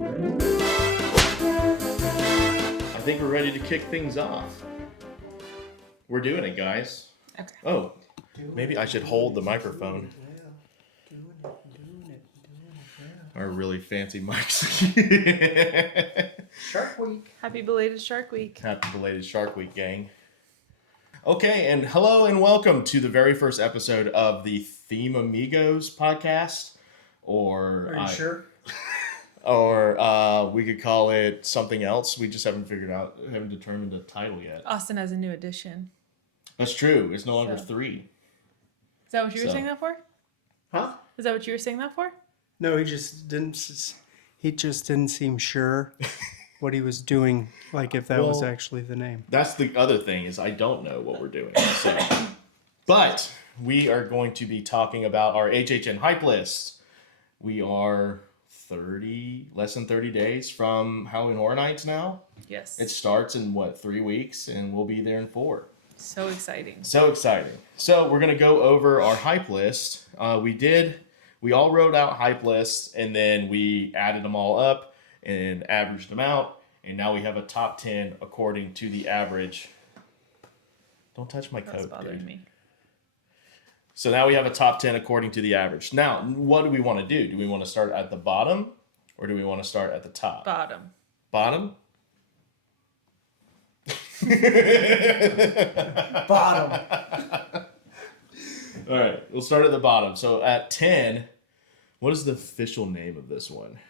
I think we're ready to kick things off. We're doing it, guys. Okay. Oh, maybe I should hold the microphone. Our really fancy mics. Shark Week. Happy belated Shark Week. Happy belated Shark Week, gang. Okay, and hello and welcome to the very first episode of the Theme Amigos podcast. Are you sure? Or we could call it something else. We just haven't determined a title yet. Austin has a new addition. That's true. It's no longer 3. Is that what you were saying that for? Huh? Is that what you were saying that for? No, he just didn't seem sure what he was doing, like if that was actually the name. That's the other thing, is I don't know what we're doing. So. But we are going to be talking about our HHN hype list. We are less than 30 days from Halloween Horror Nights now. Yes. It starts in 3 weeks, and we'll be there in 4. So exciting. So exciting. So we're going to go over our hype list. We all wrote out hype lists, and then we added them all up and averaged them out, and now we have a top 10 according to the average. Don't touch my That's coat, bothering dude. me. So now we have a top 10 according to the average. Now, what do we want to do? Do we want to start at the bottom, or do we want to start at the top? Bottom. Bottom? Bottom. All right, we'll start at the bottom. So at 10, what is the official name of this one?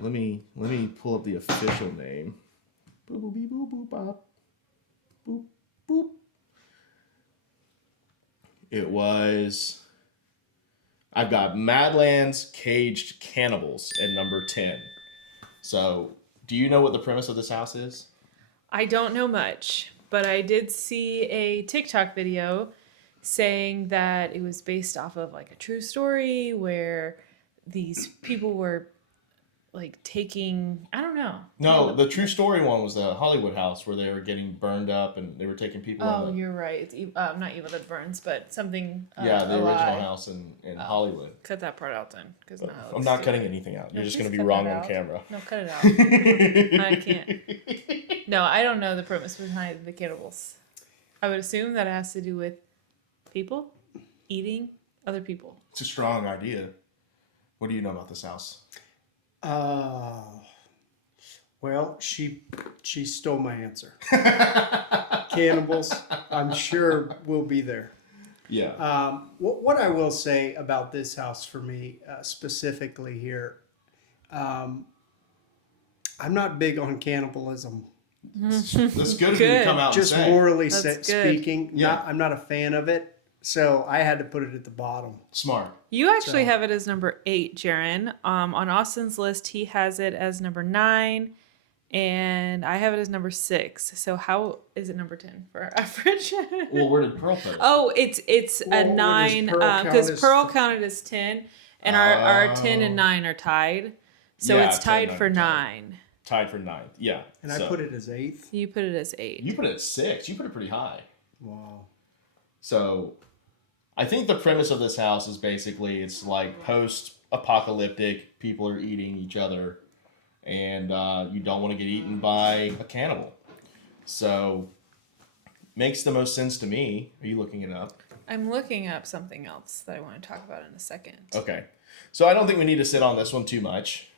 Let me pull up the official name. Boop boop beep, boop boop bop. Boop boop. I've got Madlands Caged Cannibals at number 10. So, do you know what the premise of this house is? I don't know much, but I did see a TikTok video saying that it was based off of like a true story where these people were like taking, I don't know. No, the true story one was the Hollywood house where they were getting burned up and they were taking people Oh, you're right. It's not Evil That Burns, but something. the original alive. house in Hollywood. Cut that part out then, because now I'm not cutting anything out. You're just going to be wrong on camera. No, cut it out. I can't. No, I don't know the premise behind the cannibals. I would assume that it has to do with people eating other people. It's a strong idea. What do you know about this house? Well, she stole my answer. Cannibals, I'm sure will be there. Yeah. What I will say about this house for me specifically here, I'm not big on cannibalism. That's good of you to Good. come out Just and say. morally That's good. speaking, Yeah. I'm not a fan of it. So I had to put it at the bottom. Smart. You actually have it as number 8, Jaron. On Austin's list, he has it as number 9, and I have it as number 6. So how is it number 10 for our average? Well, where did Pearl put it? Oh, it's Well, a where does 9 Pearl count because as- Pearl counted as 10, and our 10 and 9 are tied. So Yeah, it's 10 tied and for 9 are 9. Tied for 9th. Yeah. And I put it as 8th. You put it as 8. You put it at 6. You put it pretty high. Wow. So, I think the premise of this house is basically it's like post-apocalyptic. People are eating each other, and you don't want to get eaten by a cannibal. So, makes the most sense to me. Are you looking it up? I'm looking up something else that I want to talk about in a second. Okay. So I don't think we need to sit on this one too much.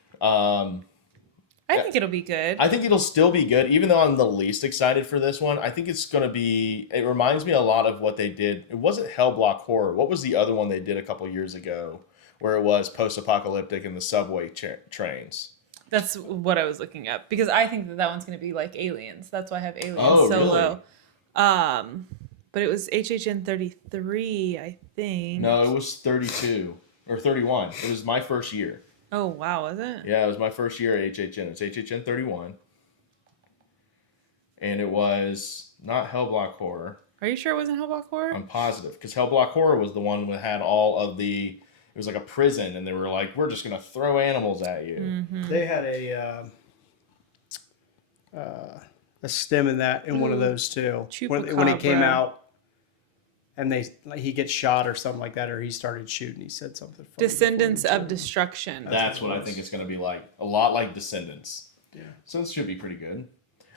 I think it'll be good. I think it'll still be good, even though I'm the least excited for this one. I think it's going to be... It reminds me a lot of what they did. It wasn't Hell Block Horror. What was the other one they did a couple years ago where it was post-apocalyptic in the subway trains? That's what I was looking up because I think that one's going to be like Aliens. That's why I have Aliens Oh, so really? low. But it was HHN35, I think. No, it was 32 or 31. It was my first year. Oh, wow, was it? Yeah, it was my first year at HHN. It's HHN 31. And it was not Hell Block Horror. Are you sure it wasn't Hellblock Horror? I'm positive. Because Hell Block Horror was the one that had all of the... It was like a prison, and they were like, we're just going to throw animals at you. Mm-hmm. They had a stem in one of those too. When it came Chupacabra. out, and he gets shot or something like that, or he started shooting. He said something funny Descendants before he of turned. Destruction. That's what I think it's going to be like. A lot like Descendants. Yeah. So it should be pretty good.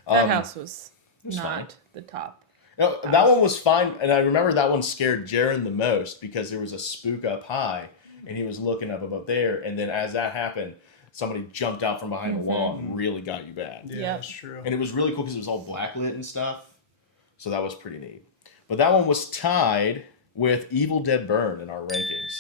That house was was not fine. the top. No, that one was fine, and I remember that one scared Jaron the most because there was a spook up high, and he was looking up above there, and then as that happened, somebody jumped out from behind a wall and really got you bad. Yeah, Yep. that's true. And it was really cool because it was all blacklit and stuff, so that was pretty neat. But that one was tied with Evil Dead Burn in our rankings.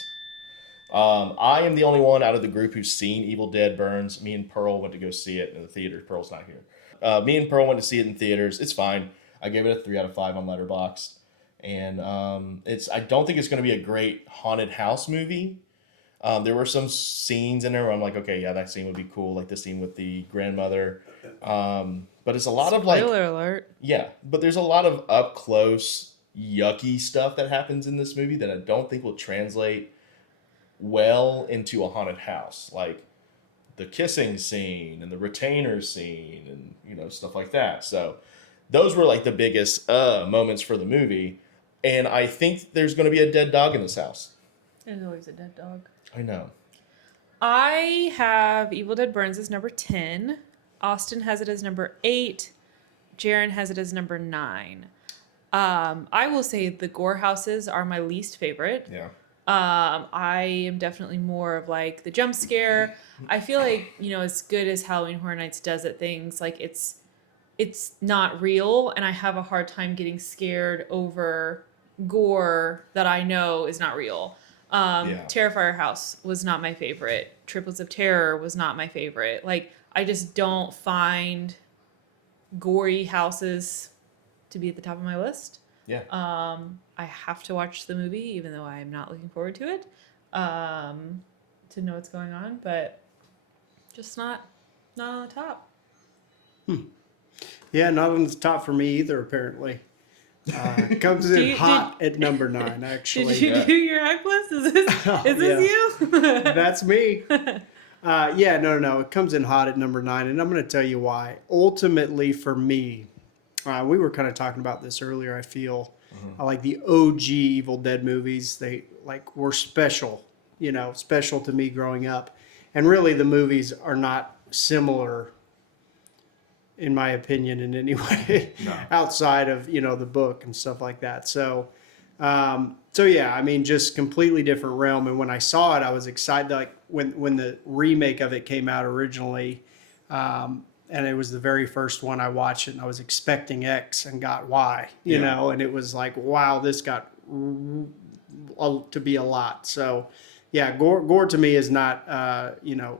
I am the only one out of the group who's seen Evil Dead Burns. Me and Pearl went to go see it in the theater. Pearl's not here. Me and Pearl went to see it in theaters. It's fine. I gave it a 3 out of 5 on Letterboxd. And I don't think it's going to be a great haunted house movie. There were some scenes in there where I'm like, okay, yeah, that scene would be cool. Like the scene with the grandmother. But it's a lot of like... Spoiler alert. Yeah, but there's a lot of up close, yucky stuff that happens in this movie that I don't think will translate well into a haunted house. Like the kissing scene and the retainer scene and, stuff like that. So those were like the biggest moments for the movie. And I think there's going to be a dead dog in this house. There's always a dead dog. I know. I have Evil Dead Burns as number 10. Austin has it as number 8. Jaron has it as number 9. I will say the gore houses are my least favorite. Yeah. I am definitely more of like the jump scare. I feel like, as good as Halloween Horror Nights does at things, like it's not real, and I have a hard time getting scared over gore that I know is not real. Terrifier House was not my favorite. Triplets of Terror was not my favorite. Like, I just don't find gory houses to be at the top of my list. Yeah. I have to watch the movie, even though I'm not looking forward to it, to know what's going on, but just not on the top. Yeah, not on the top for me either, apparently. Comes in hot at number 9, actually. Did you do your hack list? Is this you? That's me. No. It comes in hot at number 9, and I'm going to tell you why. Ultimately, for me, we were kind of talking about this earlier, I feel. I like the OG Evil Dead movies. They were special, special to me growing up. And really, the movies are not similar, in my opinion, in any way, outside of, the book and stuff like that. So yeah, I mean, just completely different realm. And when I saw it, I was excited. Like when the remake of it came out originally, and it was the very first one I watched it, and I was expecting X and got Y, you know, and it was like, wow, this got to be a lot. So yeah, gore to me is not,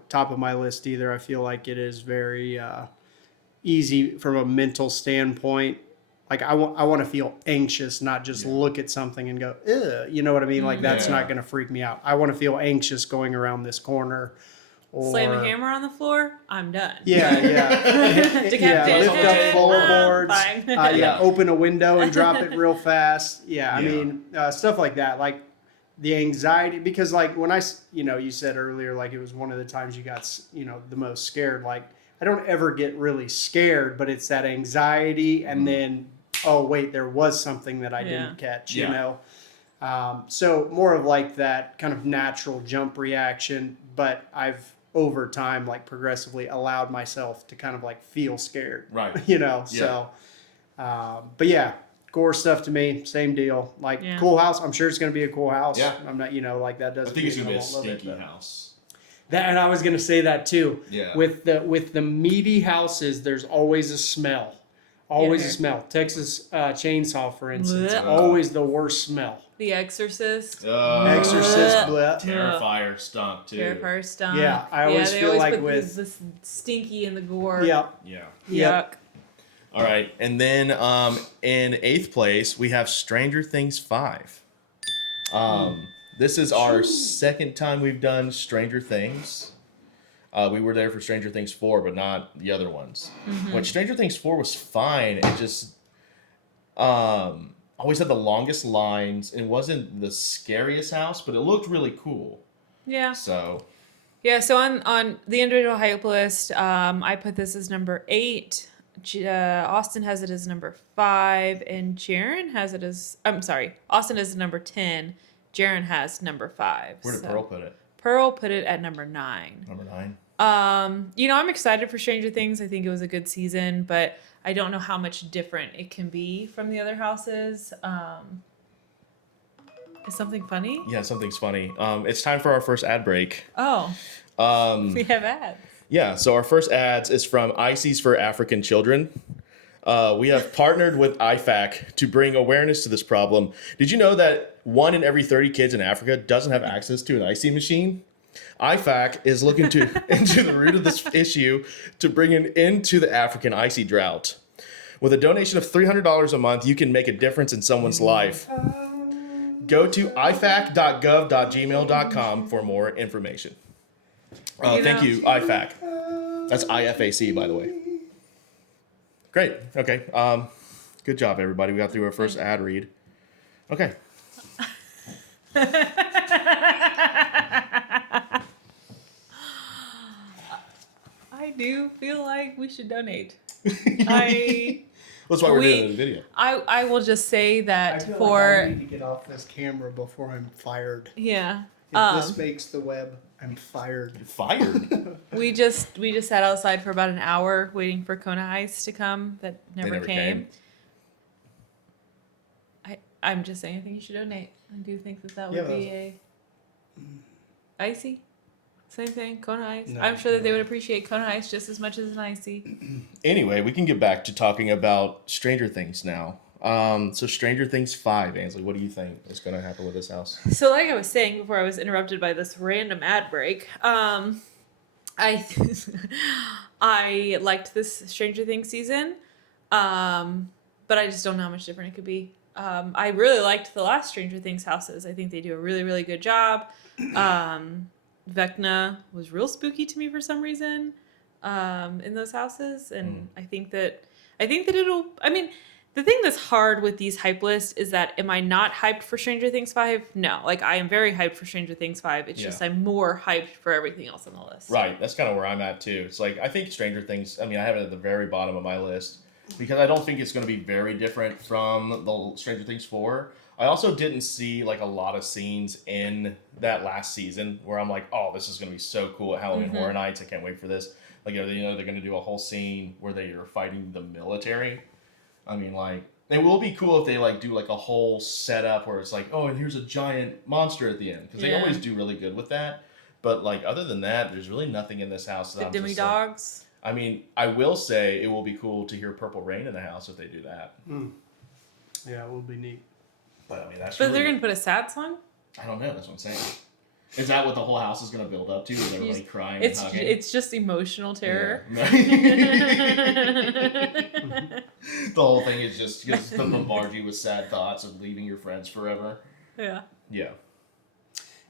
top of my list either. I feel like it is very easy from a mental standpoint. Like I want to feel anxious, not just look at something and go, ugh, you know what I mean? Like that's not going to freak me out. I want to feel anxious going around this corner. Or, slam a hammer on the floor, I'm done. Yeah. Decapitation. Lift up floorboards. Fine. Open a window and drop it real fast. I mean, stuff like that. Like the anxiety, because like when you said earlier, like it was one of the times you got, the most scared. Like I don't ever get really scared, but it's that anxiety and then, oh wait, there was something that I didn't catch, so more of like that kind of natural jump reaction, but I've over time, like progressively allowed myself to kind of like feel scared, Right. So, but yeah, gore stuff to me, same deal. Like cool house. I'm sure it's going to be a cool house. Yeah. I'm not, like that doesn't I think it's mean going to I be a won't love it, stinky but- house. That, and I was going to say that too. Yeah. With the meaty houses, there's always a smell. Always a smell. Texas Chainsaw, for instance, Blech. always the worst smell. The Exorcist. Exorcist, bleh. Terrifier stunk too. Terrifier stunk. Yeah, I always they feel always like put with- this stinky in the gore. Yep. Yeah. Yuck. Yep. All right, and then in 8th place we have Stranger Things 5. This is our second time we've done Stranger Things. We were there for Stranger Things 4, but not the other ones. When Stranger Things 4 was fine, it just always had the longest lines. It wasn't the scariest house, but it looked really cool. Yeah. So Yeah, so on the individual hype list, I put this as number 8. Austin has it as number 5, and Jaron has it as, I'm sorry, Austin is number 10. Jaron has number 5. Where did Pearl put it? Pearl put it at number 9. Number 9. I'm excited for Stranger Things. I think it was a good season, but I don't know how much different it can be from the other houses. Is something funny? Yeah, something's funny. It's time for our first ad break. Oh. We have ads. Yeah, so our first ads is from Ices for African Children. We have partnered with IFAC to bring awareness to this problem. Did you know that 1 in every 30 kids in Africa doesn't have access to an icy machine? IFAC is looking into the root of this issue to bring an end to the African icy drought. With a donation of $300 a month, you can make a difference in someone's life. Go to ifac.gov.gmail.com for more information. Thank you, IFAC. That's IFAC, by the way. Great. Okay. Good job, everybody. We got through our first ad read. Okay. I do feel like we should donate. That's why we're doing the video. I will just say that I feel for like I need to get off this camera before I'm fired. yeah. If this makes the web, I'm fired. Fired. We just sat outside for about an hour waiting for Kona Ice to come. That never came. I'm just saying I think you should donate. I do think that would be a icy. Same thing, Kona Ice. No, I'm sure that they would appreciate Kona Ice just as much as an icy. Anyway, we can get back to talking about Stranger Things now. So Stranger Things 5, Ainsley, what do you think is going to happen with this house? So like I was saying before I was interrupted by this random ad break, I I liked this Stranger Things season, but I just don't know how much different it could be. I really liked the last Stranger Things houses. I think they do a really, really good job. Vecna was real spooky to me for some reason in those houses, and I think that it'll. I mean, the thing that's hard with these hype lists is that am I not hyped for Stranger Things 5? No, like I am very hyped for Stranger Things 5. It's just I'm more hyped for everything else on the list. Right, that's kind of where I'm at too. It's like I think Stranger Things. I mean, I have it at the very bottom of my list because I don't think it's going to be very different from the Stranger Things 4. I also didn't see like a lot of scenes in that last season where I'm like, oh, this is going to be so cool at Halloween Horror Nights. I can't wait for this. Like, they're going to do a whole scene where they are fighting the military. I mean, like, it will be cool if they like do like a whole setup where it's like, oh, and here's a giant monster at the end, because they always do really good with that. But like, other than that, there's really nothing in this house that the I'm Demi just Dogs. like, I mean, I will say it will be cool to hear Purple Rain in the house if they do that. Yeah, it will be neat. But I mean, that's. But really, they're gonna put a sad song. I don't know. That's what I'm saying. Is that what the whole house is going to build up to? Is everybody crying and hugging? It's just emotional terror. Yeah. The whole thing is just to bombard you with sad thoughts of leaving your friends forever. Yeah. Yeah.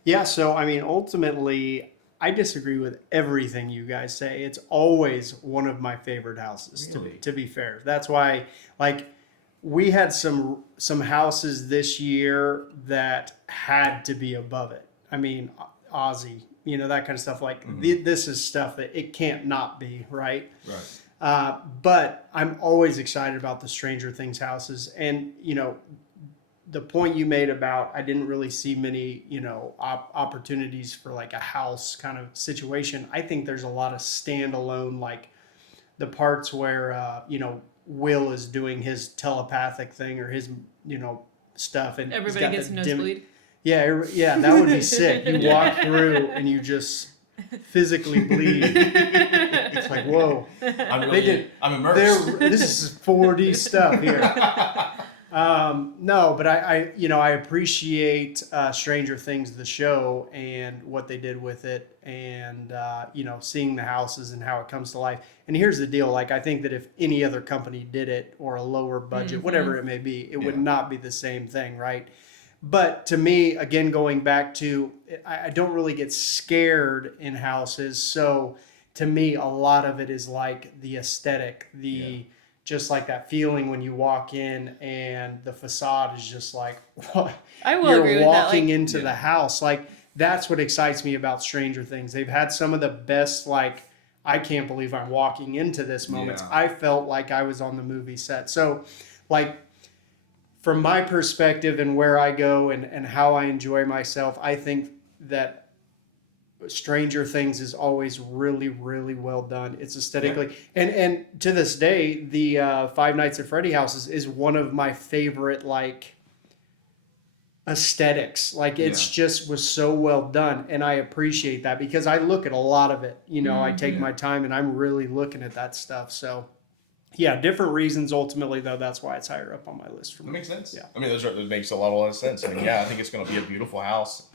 Yeah, so I mean, ultimately, I disagree with everything you guys say. It's always one of my favorite houses. Really? To be fair, that's why, like, we had some houses this year that had to be above it. I mean, Ozzy, that kind of stuff. Like, this is stuff that it can't not be, right? Right. But I'm always excited about the Stranger Things houses. And, the point you made about I didn't really see many, opportunities for like a house kind of situation. I think there's a lot of standalone, like the parts where, Will is doing his telepathic thing or his, stuff. And Everybody gets a nosebleed. Yeah, that would be sick. You walk through and you just physically bleed. It's like, whoa. I'm immersed. This is 4D stuff here. No, but I appreciate Stranger Things, the show, and what they did with it, and seeing the houses and how it comes to life. And here's the deal: like, I think that if any other company did it, or a lower budget, whatever it may be, it would not be the same thing, right? But to me, again, going back to, I don't really get scared in houses. So to me, a lot of it is like the aesthetic, just like that feeling when you walk in and the facade is just like, what? I will agree with that. You're walking into the house. Like, that's what excites me about Stranger Things. They've had some of the best, like, I can't believe I'm walking into this moment. Yeah. I felt like I was on the movie set. So, like, from my perspective and where I go and how I enjoy myself, I think that Stranger Things is always really, really well done. It's aesthetically, and to this day, the Five Nights at Freddy houses is one of my favorite, like, aesthetics. Like, it's just was so well done, and I appreciate that because I look at a lot of it. You know, I take my time and I'm really looking at that stuff. So, yeah, different reasons. Ultimately, though, that's why it's higher up on my list for me. That makes sense. Yeah. I mean, that makes a lot of sense. I mean, yeah, I think it's going to be a beautiful house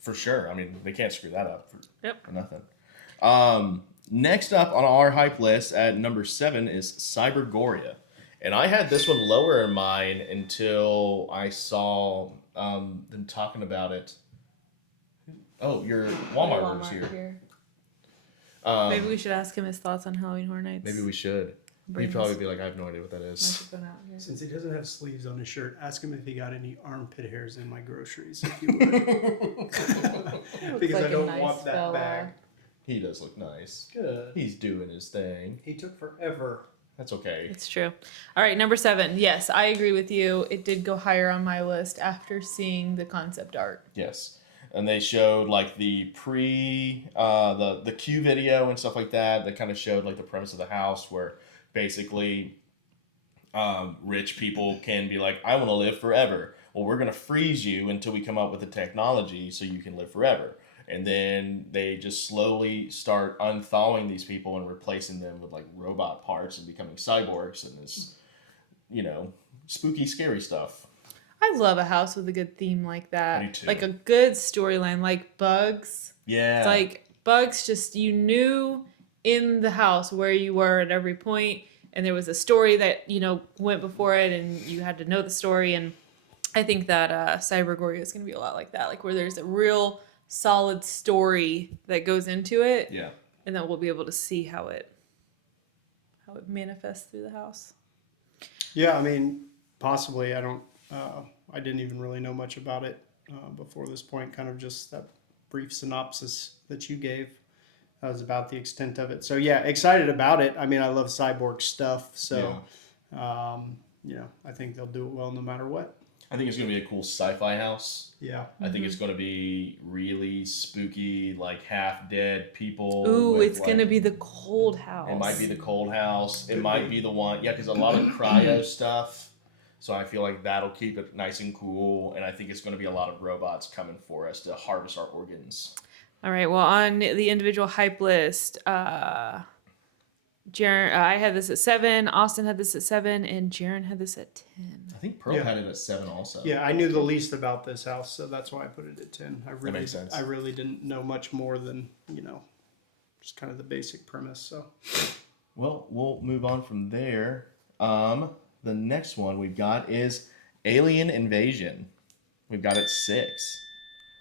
for sure. I mean, they can't screw that up for nothing. Next up on our hype list at number 7 is Cybergoria. And I had this one lower in mine until I saw them talking about it. Oh, your Walmart was here. Maybe we should ask him his thoughts on Halloween Horror Nights. Maybe we should. He'd probably be like, I have no idea what that is. Since he doesn't have sleeves on his shirt, ask him if he got any armpit hairs in my groceries, if you would. Because I don't want that bag. He does look nice. Good. He's doing his thing. He took forever. That's okay. It's true. All right, number 7. Yes, I agree with you. It did go higher on my list after seeing the concept art. Yes. And they showed like the the Q video and stuff like that. That kind of showed like the premise of the house where basically rich people can be like, I want to live forever. Well, we're going to freeze you until we come up with the technology so you can live forever. And then they just slowly start unthawing these people and replacing them with like robot parts and becoming cyborgs and this, spooky, scary stuff. I love a house with a good theme like that. Me too. Like a good storyline, like Bugs. Yeah. It's like Bugs, just you knew in the house where you were at every point, and there was a story that, went before it, and you had to know the story. And I think that Cybergoria is going to be a lot like that, like where there's a real solid story that goes into it. Yeah. And then we'll be able to see how it manifests through the house. Yeah, I mean, possibly. I didn't even really know much about it before this point. Kind of just that brief synopsis that you gave. That was about the extent of it. So yeah, excited about it. I mean, I love cyborg stuff. So, I think they'll do it well no matter what. I think it's going to be a cool sci-fi house. Yeah. I think it's going to be really spooky, like half-dead people. Ooh, it's going to be the cold house. It might be the cold house. It might be the one. Yeah, because a lot of cryo stuff. So I feel like that'll keep it nice and cool. And I think it's going to be a lot of robots coming for us to harvest our organs. All right. Well, on the individual hype list, Jaren, I had this at 7. Austin had this at 7, and Jaren had this at 10. I think Pearl had it at 7 also. Yeah, I knew the least about this house, so that's why I put it at 10. That makes sense. I really didn't know much more than, just kind of the basic premise. So, well, we'll move on from there. The next one we've got is Alien Invasion. We've got it 6,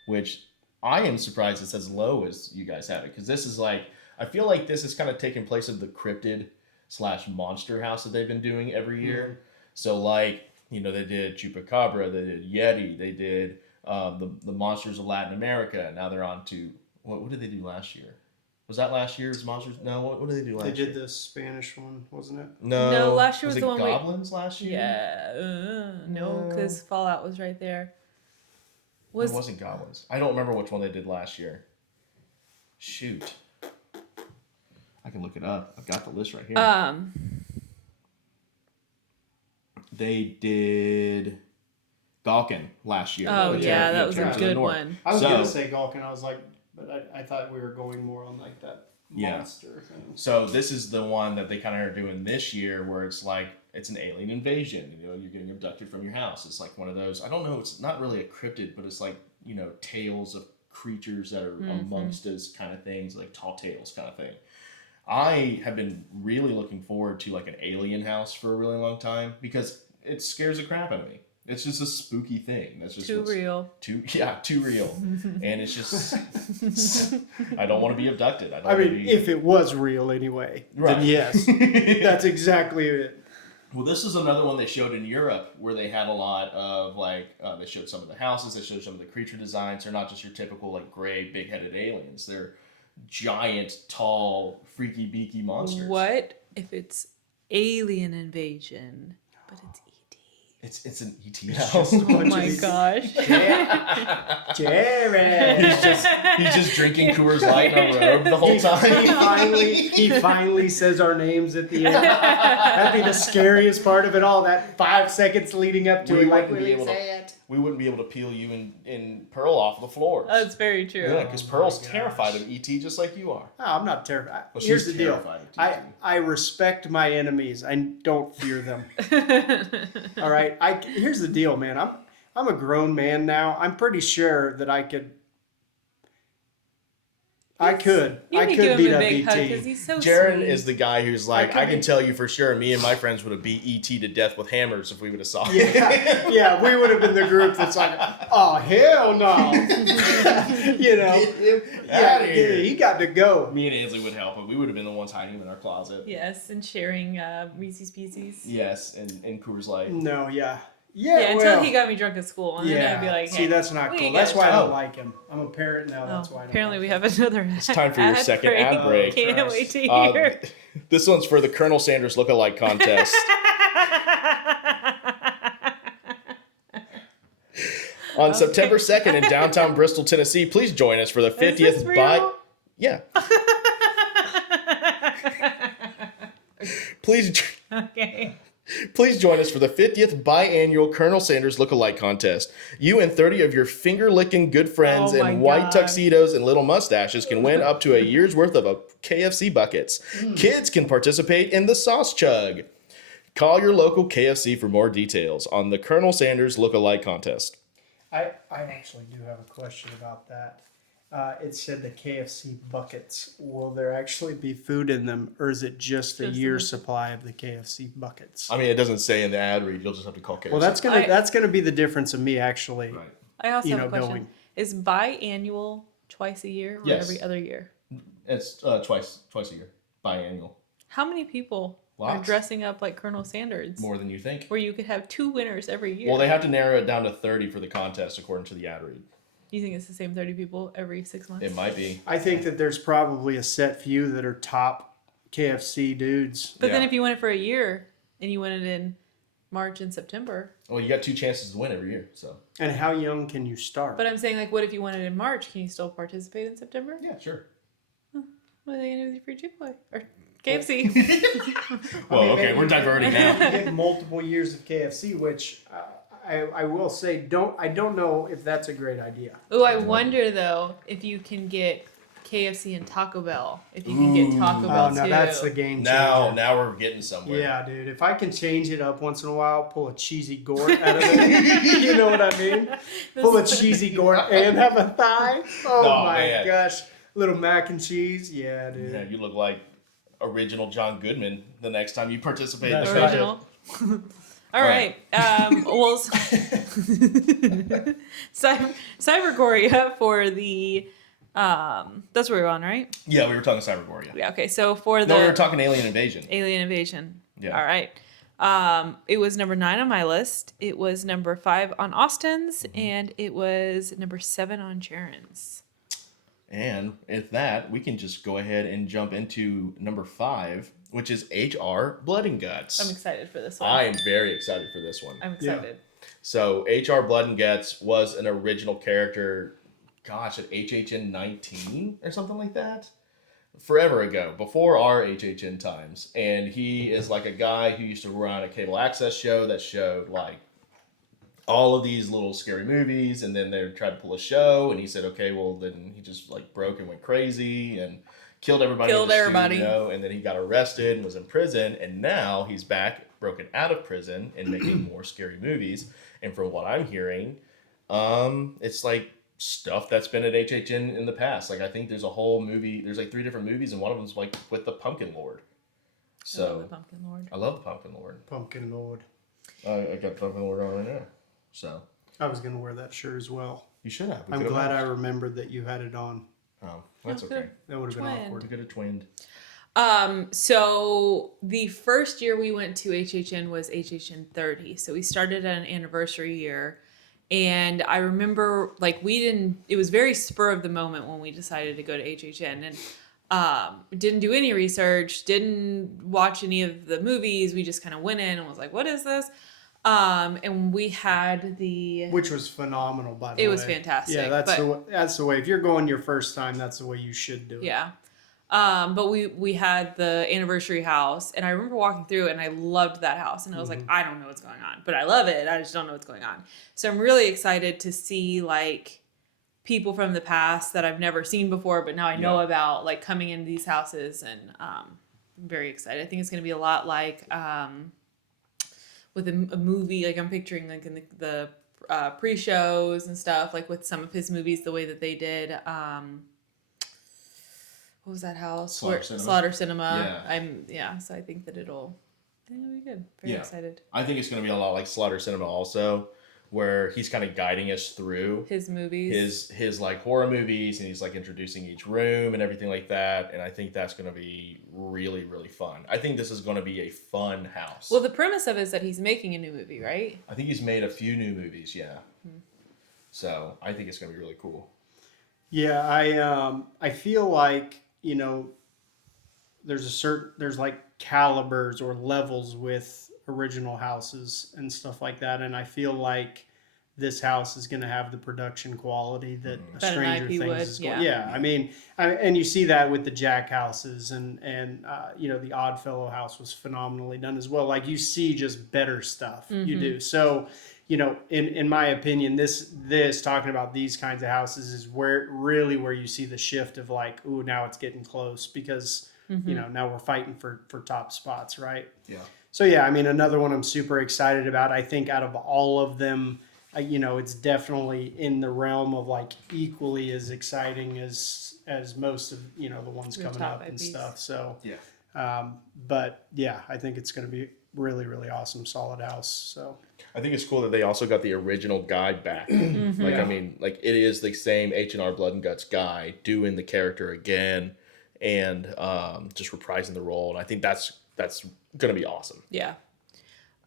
which I am surprised it's as low as you guys have it, because this is like, I feel like this is kind of taking place of the cryptid/monster house that they've been doing every year. Mm-hmm. So like, they did Chupacabra, they did Yeti, they did the monsters of Latin America. Now they're on to, what did they do last year? Was that last year's monsters? No, what did they do last year? They did the Spanish one, wasn't it? No, last year was the one Goblins last year? Yeah, no, because Fallout was right there. It wasn't Goblins. I don't remember which one they did last year. Shoot. I can look it up. I've got the list right here. They did Galkin last year. Oh, yeah, that was a good one. I was going to say Galkin. I was like, but I thought we were going more on like that monster thing. So this is the one that they kind of are doing this year where it's like, it's an alien invasion. You're getting abducted from your house. It's like one of those, I don't know, it's not really a cryptid, but it's like, tales of creatures that are amongst us kind of things, like tall tales kind of thing. I have been really looking forward to like an alien house for a really long time because it scares the crap out of me. It's just a spooky thing. That's just too real. Too real. And it's just, I don't want to be abducted. If it was real anyway, then yes, that's exactly it. Well, this is another one they showed in Europe where they had a lot of they showed some of the houses, they showed some of the creature designs. They're not just your typical like gray, big-headed aliens. They're giant, tall, freaky beaky monsters. What if it's alien invasion, but it's ET? It's an ET It's now. just a Oh bunch my of these- gosh. Jared. He's just drinking Coors Light in a robe the whole time. He finally says our names at the end. That'd be the scariest part of it all. That 5 seconds leading up to We it. Like, wouldn't will be you able to- say it? We wouldn't be able to peel you and Pearl off the floors. That's very true. Yeah, because Oh my Pearl's gosh. terrified of ET just like you are. No, I'm not terrified. Well, Here's she's the deal. terrified of I, ET. I respect my enemies. I don't fear them. All right. Here's the deal, man. I'm a grown man now. I'm pretty sure that I could You could beat give him a up big hug because ET. he's so Jared sweet. is the guy who's like, I I could can be- tell you for sure, me and my friends would have beat ET to death with hammers if we would have saw it. Yeah, yeah, we would have been the group that's like, oh hell no, you know, Get him yeah, outta here. he got to go. Me and Ainsley would help, but we would have been the ones hiding him in our closet. Yes, and sharing Reese's Pieces. Yes, and Coors Light. No, yeah, Yeah, yeah, until well, he got me drunk at school, and yeah. then I'd be like, See, hey, that's not what cool. you That's guys why I do? don't like him. I'm a parent now. That's why. I don't apparently like we have another. It's time for your second ad break. Oh, Can't Christ. wait to hear. This one's for the Colonel Sanders lookalike contest. On September 2nd in downtown Bristol, Tennessee, please join us for the 50th Is this real? Yeah. Please Okay. Please join us for the 50th biannual Colonel Sanders lookalike contest. You and 30 of your finger-licking good friends Oh my in white God. tuxedos and little mustaches can win up to a year's worth of KFC buckets. Kids can participate in the sauce chug. Call your local KFC for more details on the Colonel Sanders lookalike contest. I actually do have a question about that. It said the KFC buckets. Will there actually be food in them, or is it just a Just year's the- supply of the KFC buckets? I mean, it doesn't say in the ad read. You'll just have to call KFC. Well, that's gonna be the difference of me actually. Right. I also You have a know, question. going. Is biannual twice a year or Yes. every other year? It's twice a year, biannual. How many people are Lots. dressing up like Colonel Sanders? More than you think. Where you could have 2 winners every year. Well, they have to narrow it down to 30 for the contest, according to the ad read. You think it's the same 30 people every 6 months? It might be. I think that there's probably a set few that are top KFC dudes. But then Yeah. if you win it for a year and you win it in March and September. Well, you got 2 chances to win every year, so. And how young can you start? But I'm saying, like, what if you won it in March? Can you still participate in September? Yeah, sure. What are they going to do with your free Chick-fil-A? Or KFC? Well, I mean, okay, maybe- we're diverting You now. get multiple years of KFC, which I will say I don't know if that's a great idea. Oh, I wonder, though, if you can get KFC and Taco Bell. If you can get Taco Bell, Oh, now too. that's the game changer. Now we're getting somewhere. Yeah, dude. If I can change it up once in a while, pull a cheesy gourd out of it. You know what I mean? Pull a cheesy gourd and have a thigh. Oh, Oh, my man. gosh. Little mac and cheese. Yeah, dude. Yeah, you look like original John Goodman the next time you participate That's in the right. Original. All right. Well, Cybergoria for the. That's where we're on, right? Yeah, we were talking Cybergoria. Yeah. Okay. So for the No, we were talking Alien Invasion. Alien Invasion. Yeah. All right. It was number 9 on my list. It was number 5 on Austin's, and it was number 7 on Sharon's. And with that, we can just go ahead and jump into number 5, which is HR Blood and Guts. I'm excited for this one. I am very excited for this one. I'm excited. So HR Blood and Guts was an original character, gosh, at HHN19 or something like that. Forever ago, before our HHN times. And he is like a guy who used to run a cable access show that showed like all of these little scary movies, and then they tried to pull a show, and he said, okay, well, then he just like broke and went crazy and killed everybody. in Killed the everybody. studio, and then he got arrested and was in prison, and now he's back, broken out of prison, and making more scary movies. And from what I'm hearing, it's like stuff that's been at HHN in the past. Like I think there's a whole movie. There's like 3 different movies, and one of them's like with the Pumpkin Lord. I love So the Pumpkin Lord. I love the Pumpkin Lord. Pumpkin Lord. I got Pumpkin Lord on right now. So I was going to wear that shirt as well. you should have. We I'm could've glad I matched. remember that you had it on. Oh, that's Oh, okay. good. That would have been Twin. awkward. We could have twinned. So the first year we went to HHN was HHN 30. So we started at an anniversary year, And I remember like it was very spur of the moment when we decided to go to HHN, and didn't do any research, didn't watch any of the movies. We just kind of went in and was like, what is this? And we had which was phenomenal, by the way. It was fantastic. Yeah, that's the way. If you're going your first time, that's the way you should do it. Yeah. But we had the anniversary house, and I remember walking through it, and I loved that house, and I was like, I don't know what's going on, but I love it. I just don't know what's going on. So I'm really excited to see like people from the past that I've never seen before, but now I know about, like coming into these houses, and I'm very excited. I think it's going to be a lot like with a movie. Like I'm picturing like in the pre-shows and stuff, like with some of his movies, the way that they did. What was that house? Slaughter Cinema. Yeah. So I think that it'll be good. Very excited. I think it's going to be a lot like Slaughter Cinema also, where he's kind of guiding us through his movies, his like horror movies, and he's like introducing each room and everything like that. And I think that's going to be really, really fun. I think this is going to be a fun house. Well, the premise of it is that he's making a new movie, right? I think he's made a few new movies. Yeah. So I think it's going to be really cool. Yeah. I feel like, there's like calibers or levels with original houses and stuff like that, and I feel like this house is going to have the production quality that Stranger Things is going. Yeah, I mean, and you see that with the Jack houses, and the Oddfellow house was phenomenally done as well. Like you see just better stuff. You do. So in my opinion, this talking about these kinds of houses is where you see the shift of like, ooh, now it's getting close, because now we're fighting for top spots, right? Yeah. So yeah, I mean, another one I'm super excited about. I think out of all of them, it's definitely in the realm of like equally as exciting as most of the ones coming up and stuff. So yeah. But yeah, I think it's going to be really, really awesome, solid house. So I think it's cool that they also got the original guy back. Like, I mean, like it is the same H&R Blood and Guts guy doing the character again, and just reprising the role. And I think that's going to be awesome. Yeah.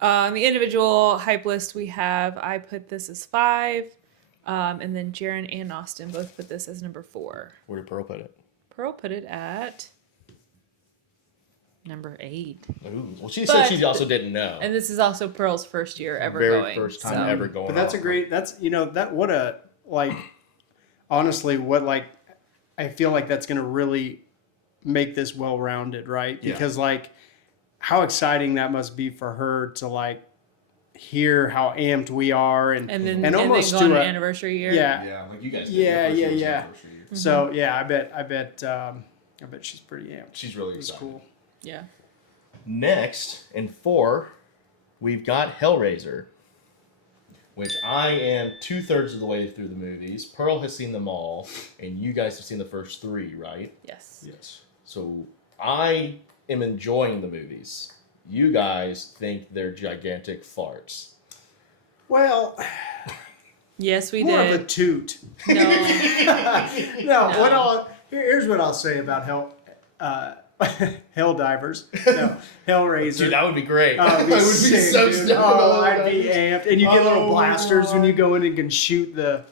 The individual hype list we have, I put this as 5, and then Jaron and Austin both put this as number 4. Where did Pearl put it? Pearl put it at number 8. Ooh. Well, she said she also didn't know. And this is also Pearl's first year ever Very going. first time ever going. But that's honestly, what like, I feel like that's going to really make this well-rounded, right? Yeah. Because like, how exciting that must be for her to like hear how amped we are, and almost then go to on an anniversary year. Yeah, like you guys did. Yeah. So yeah, I bet she's pretty amped. She's really It's excited. cool. Yeah. Next, in 4, we've got Hellraiser, which I am 2/3 of the way through the movies. Pearl has seen them all, and you guys have seen the first 3, right? Yes. Yes. So I am enjoying the movies. You guys think they're gigantic farts. Well, Yes, we more did. of a toot. No. Here's what I'll say about Helldivers. No, Hellraiser. Dude, that would be great. Oh, it'd be I would be sick, so dude. stoked Oh, about I'd be that. amped. And you get little Oh, blasters when you God. go in and can shoot the.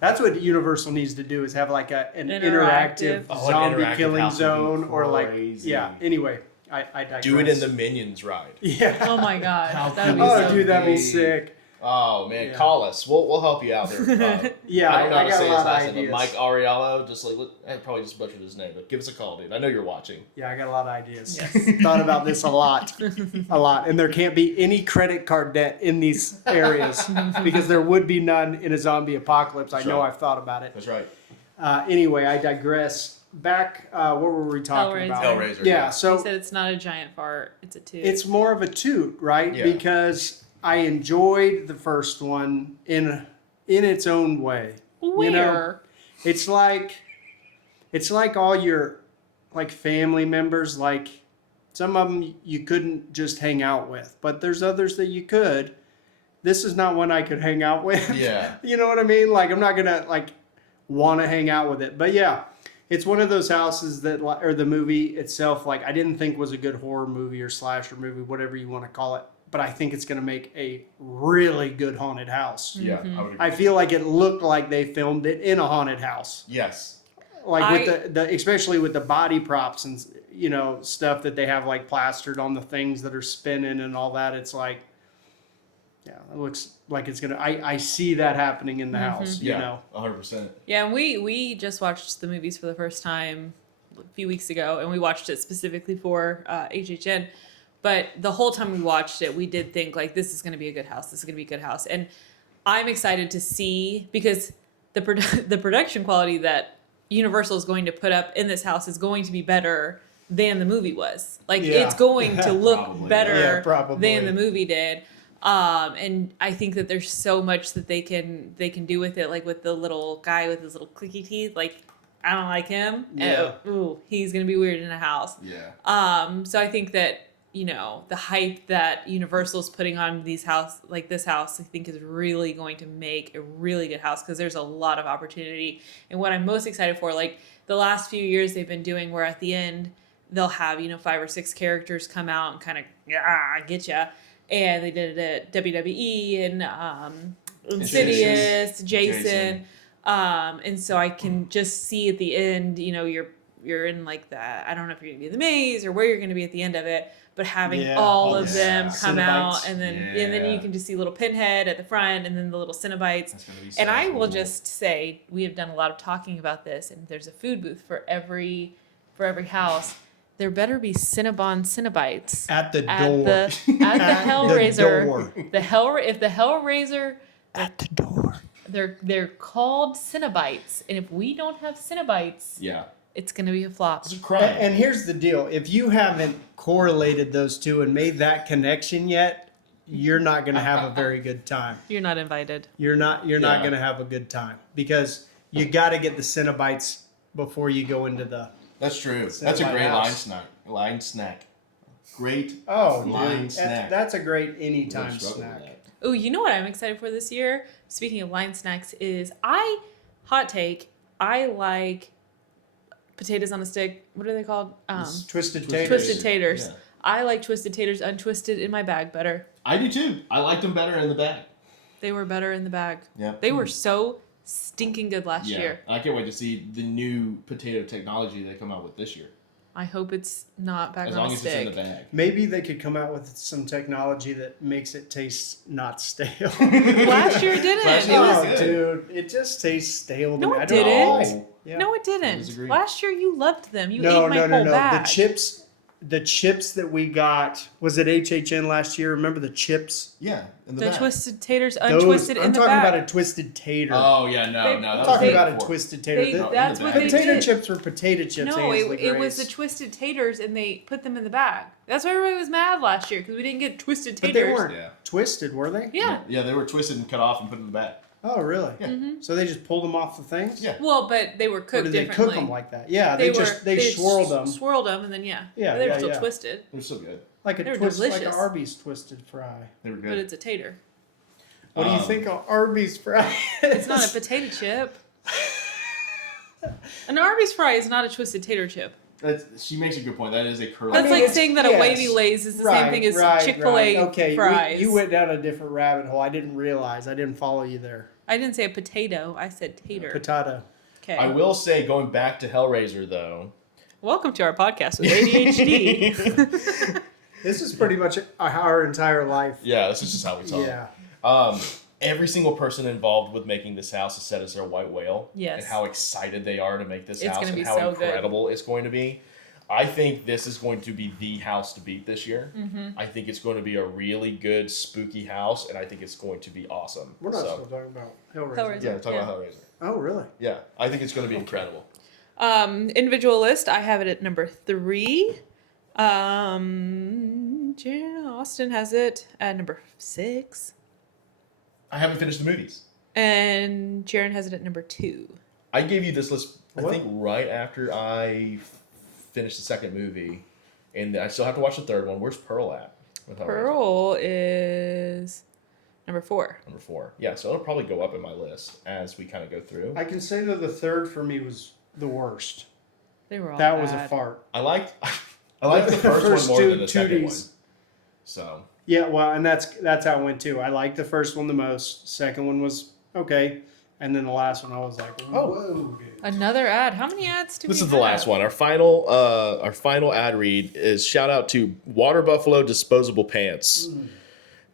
That's what Universal needs to do, is have like an interactive Interactive. zombie An interactive killing house would be zone, or like crazy. Anyway, I digress. Do it in the Minions ride. Yeah. Oh my god. How That would be cool Oh, so dude, that'd be be- sick. Oh man, Yeah. call us. We'll help you out there. Yeah, I don't know how I to got say a his lot of last name, but ideas. Mike Ariello. Just like I probably just butchered his name, but give us a call, dude. I know you're watching. Yeah, I got a lot of ideas. Yes. Thought about this a lot. And there can't be any credit card debt in these areas, because there would be none in a zombie apocalypse. That's I know right. I've thought about it. That's right. Anyway, I digress. Back, what were we talking about? Hellraiser. Yeah, He so said it's not a giant fart, it's a toot. it's more of a toot, right? Yeah. Because I enjoyed the first one in its own way. Where? You know, it's like all your like family members, like some of them you couldn't just hang out with, but there's others that you could. This is not one I could hang out with. Yeah. You know what I mean? Like, I'm not gonna like want to hang out with it, but yeah, it's one of those houses that, or the movie itself, like I didn't think was a good horror movie or slasher movie, whatever you want to call it. but I think it's going to make a really good haunted house. Yeah, I would agree. I feel like it looked like they filmed it in a haunted house. Yes. Like with the especially with the body props and stuff that they have like plastered on the things that are spinning and all that. It's like, yeah, it looks like it's gonna. I see that happening in the house. Yeah, You know, 100%. Yeah, and we just watched the movies for the first time a few weeks ago, and we watched it specifically for HHN. But the whole time we watched it, we did think like, this is going to be a good house. This is going to be a good house, and I'm excited to see, because the production quality that Universal is going to put up in this house is going to be better than the movie was. Like it's going to look Probably. better probably. than the movie did. And I think that there's so much that they can do with it, like with the little guy with his little clicky teeth. Like, I don't like him. Yeah. Ooh, he's gonna be weird in a house. Yeah. So I think that the hype that Universal's putting on this house, I think is really going to make a really good house, because there's a lot of opportunity. And what I'm most excited for, like the last few years they've been doing, where at the end they'll have 5 or 6 characters come out and kind of get ya. And they did it at WWE and Insidious, Jason. And so I can just see at the end, you're in like that. I don't know if you're gonna be in the maze or where you're gonna be at the end of it, but having all of them come out, and then you can just see little Pinhead at the front, and then the little Cenobites. That's gonna be so And I will cool. just say, we have done a lot of talking about this, and there's a food booth for every house. There better be Cinnabon Cenobites at the at door. the Hellraiser. door. If the Hellraiser, At the door. they're called Cenobites, and if we don't have Cenobites, Yeah. it's gonna be a flop. It's a crime. And here's the deal: if you haven't correlated those two and made that connection yet, you're not going to have a very good time. You're not invited. You're not going to have a good time, because you got to get the Cenobites before you go into the. That's true. It's That's a in my great house. line snack. Great Oh, line dude, snack. that's a great Really anytime struggle with snack. that. Oh, you know what I'm excited for this year? Speaking of line snacks, is hot take, I like potatoes on a stick. What are they called? Twisted taters. Twisted taters. Yeah. I like twisted taters untwisted in my bag better. I do too. I liked them better in the bag. They were better in the bag. Yeah. They were so stinking good last Yeah. year. I can't wait to see the new potato technology they come out with this year. I hope it's not back As on long a as stick. it's in the bag. Maybe they could come out with some technology that makes it taste not stale. Last year it didn't. Last It year was- Oh, good. dude, it just tastes stale to No, me. it I don't know didn't. why. Yeah. No, it didn't. disagree. Last year you loved them. You No, ate my no, no, whole no. bag. The chips that we got, was it HHN last year? Remember the chips? Yeah, in the The bag. twisted taters Those, untwisted I'm in the talking bag. about a twisted tater. Oh yeah, no, They- no. That I'm was talking the about a before. twisted tater. They- The that's in the what bag. they potato did. chips were potato chips. No, Ainsley it was Grace. the twisted taters, and they put them in the bag. That's why everybody was mad last year, because we didn't get twisted But taters. they weren't Yeah. twisted, were they? Yeah. Yeah, they were twisted and cut off and put in the bag. Oh, really? Yeah. So they just pulled them off the things? Yeah. Well, but they were Or cooked did they differently. cook them like that? Yeah, they swirled them Swirled them, and then yeah. Yeah, But they were yeah, still yeah. twisted, They were so good. like they a were twist, like an delicious. Arby's twisted fry. They were good. but it's a tater. What do you Um, think of Arby's fry? It's not a potato chip. An Arby's fry is not a twisted tater chip. She makes a good point. That is a curly. That's mean, like it's- saying that a yes. wavy Lay's is the same thing as Chick-fil-A Okay, fries. you went down a different rabbit hole. I didn't realize. I didn't follow you there. I didn't say a potato. I said tater. Potato. Okay. I will say, going back to Hellraiser though. Welcome to our podcast with ADHD. This is pretty much our entire life. Yeah, this is just how we talk. Yeah. Every single person involved with making this house is set as their white whale. Yes. And how excited they are to make this It's house gonna and be how so good. incredible it's going to be. I think this is going to be the house to beat this year. Mm-hmm. I think it's going to be a really good spooky house, and I think it's going to be awesome. We're not So, still talking about Hellraiser. Hellraiser. yeah, talk Yeah. about Hellraiser. Oh, really? Yeah, I think it's going to be incredible. Individual list. I have it at number 3. Jan Austin has it at number 6, I haven't finished the movies. and Jaron has it at number 2. I gave you this list, I What? think, right after I finished the second movie, and I still have to watch the third one. Where's Pearl at? With Hellraiser? Pearl is number 4. Number 4. Yeah, so it'll probably go up in my list as we kind of go through. I can say that the third for me was the worst. They were all That was a bad. fart. I liked the first one more than the second one. Tooties. So Yeah, well, and that's how it went too. I liked the first one the most. Second one was okay, and then the last one I was like, whoa, dude. Another ad. How many ads do we This have? is the last one. Our final ad read is shout out to Water Buffalo disposable pants.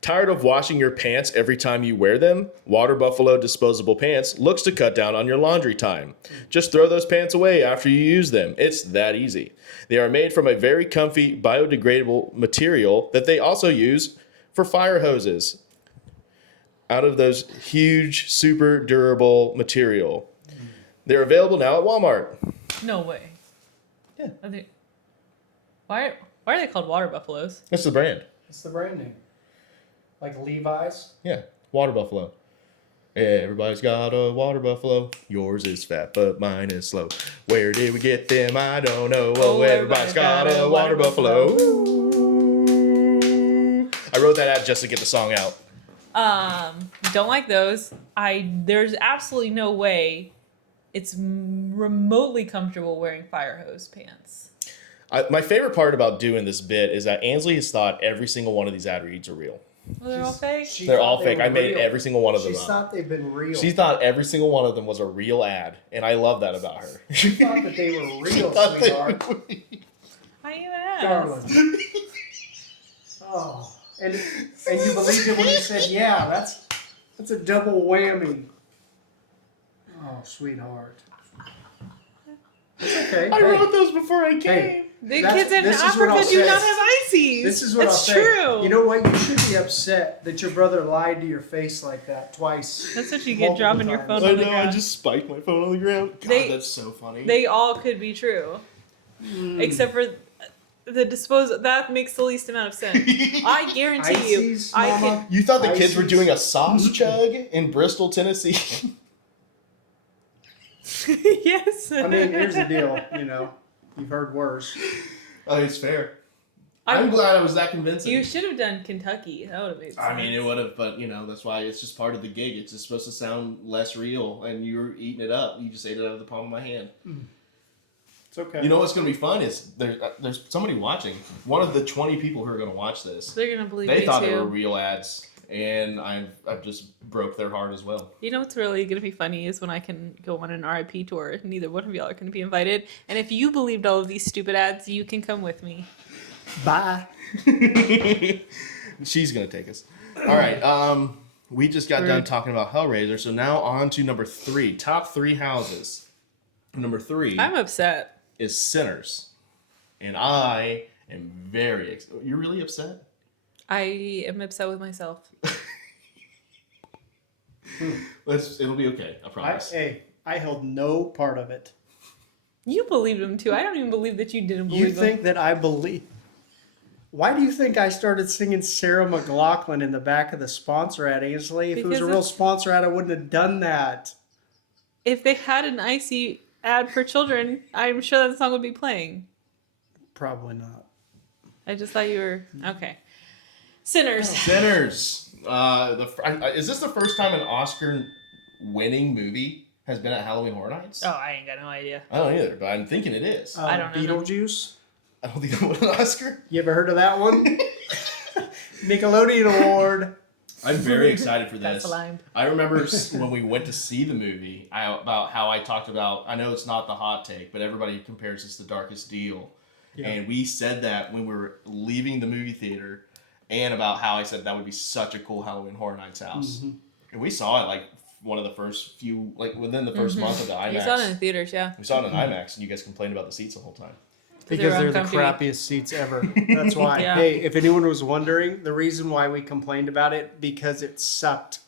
Tired of washing your pants every time you wear them? Water Buffalo disposable pants looks to cut down on your laundry time. Just throw those pants away after you use them. It's that easy. They are made from a very comfy biodegradable material that they also use for fire hoses. Out of those huge, super durable material. They're available now at Walmart. No way. Yeah. Are they... Why are they called water buffaloes? That's the brand. It's the brand name. Like Levi's. Yeah, Water Buffalo. Everybody's got a Water Buffalo. Yours is fat, but mine is slow. Where did we get them? I don't know. Oh, everybody's got a Water Buffalo. I wrote that out just to get the song out. Don't like those. There's absolutely no way it's remotely comfortable wearing fire hose pants. My favorite part about doing this bit is that Ansley has thought every single one of these ad reads are real. Well, they're all fake. They're all fake. I made every single one of them She up. thought they've been real. She thought every single one of them was a real ad, and I love that about her. She thought that they were real, thought they sweetheart. I even asked. Darling. Oh, and you believed it when you said, yeah, that's a double whammy. Oh, sweetheart. It's okay. I Hey, wrote those before I came. Hey, The That's- kids in this is what I'll Africa do say. not have ices. this is what it's I'll say. true. You know what? You should be upset that your brother lied to your face like that twice. That's what you get Multiple dropping your times. phone I on the know, I ground. just spiked my phone on the ground. God, that's so funny. They all could be true, except for the dispose. That makes the least amount of sense. I guarantee Ices, you, I mama. You thought the kids were Ices. doing a sauce chug in Bristol, Tennessee? can. Yes. I mean, here's the deal. You know, you've heard worse. Oh, it's fair. I'm glad I was that convincing. You should have done Kentucky. That would have made sense. I mean, it would have, but that's why it's just part of the gig. It's just supposed to sound less real, and you were eating it up. You just ate it out of the palm of my hand. It's okay. You know what's going to be fun is there's somebody watching. One of the 20 people who are going to watch this. They're gonna believe They me thought too. they were real ads, and I've just broke their heart as well. You know what's really gonna be funny is when I can go on an RIP tour. Neither one of y'all are gonna be invited, and if you believed all of these stupid ads, you can come with me. Bye. She's gonna take us. All right. We just got done Rude. talking about Hellraiser, so now on to number 3. Top 3 houses. Number 3 I'm upset. is Sinners, and I am very. You're really upset? I am upset with myself. It'll be okay. I promise. I held no part of it. You believed him too. I don't even believe that you didn't believe You him. think that I believe? Why do you think I started singing Sarah McLachlan in the back of the sponsor ad, Ainsley? If it was Because a real it's- sponsor ad, I wouldn't have done that. If they had an icy ad for children, I'm sure that song would be playing. Probably not. I just thought you were okay. Sinners. Sinners. Is this the first time an Oscar-winning movie has been at Halloween Horror Nights? Oh, I ain't got no idea. I don't either, but I'm thinking it is. I don't know. Beetlejuice. I don't think it won an Oscar. You ever heard of that one? Nickelodeon Award. I'm very excited for That's this. lime. I remember when we went to see the movie, about how I talked about, I know it's not the hot take, but everybody compares this to Darkest Deal. Yeah. And we said that when we were leaving the movie theater, and about how I said that would be such a cool Halloween Horror Nights house. Mm-hmm. And we saw it like one of the first few, like within the 1st month of the IMAX. You saw it in the theaters, yeah. We saw it in IMAX, and you guys complained about the seats the whole time. Because they're the uncomfy. crappiest seats ever. That's why. Yeah. Hey, if anyone was wondering, the reason why we complained about it, because it sucked.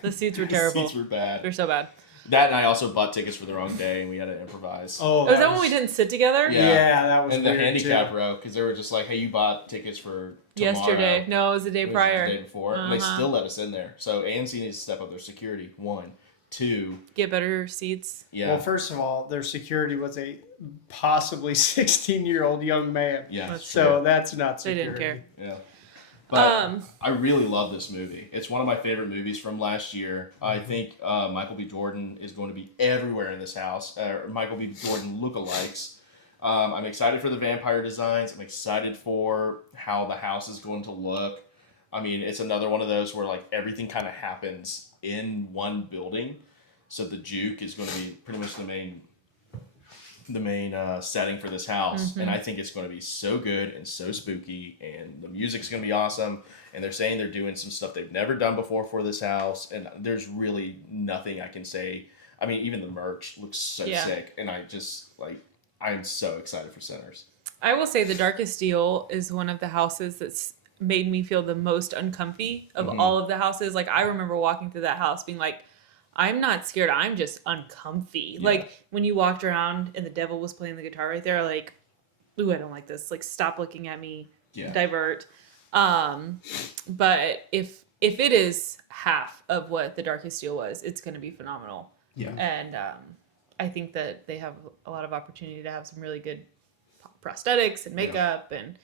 The seats were The terrible. seats were bad. They're so bad. That, and I also bought tickets for the wrong day, and we had to improvise. Oh, Was that when we didn't sit together? Yeah. that was And the weird, handicap too. row, because they were just like, hey, you bought tickets for tomorrow. Yesterday. No, it was the day It was prior. The day before. And they Uh-huh. still let us in there. So AMC needs to step up their security. 1. 2. Get better seats. Yeah. Well, first of all, their security was a possibly 16-year-old young man. yeah. That's So that's not They security. didn't care. Yeah. But Um, I really love this movie. It's one of my favorite movies from last year. I think Michael B. Jordan is going to be everywhere in this house. Michael B. Jordan lookalikes. I'm excited for the vampire designs. I'm excited for how the house is going to look. I mean, it's another one of those where like everything kind of happens in one building. So the Juke is going to be pretty much the main setting for this house, and I think it's going to be so good and so spooky, and the music's going to be awesome. And they're saying they're doing some stuff they've never done before for this house, and there's really nothing I can say. I mean, even the merch looks so sick, and I'm so excited for Sinners. I will say the Darkest Deal is one of the houses that's made me feel the most uncomfy of all of the houses. Like, I remember walking through that house being like, I'm not scared. I'm just uncomfy. Yeah. Like, when you walked around and the devil was playing the guitar right there, like, ooh, I don't like this. Like, stop looking at me. Yeah. Divert. But if it is half of what the Darkest Deal was, it's going to be phenomenal. Yeah. And I think that they have a lot of opportunity to have some really good prosthetics and makeup, and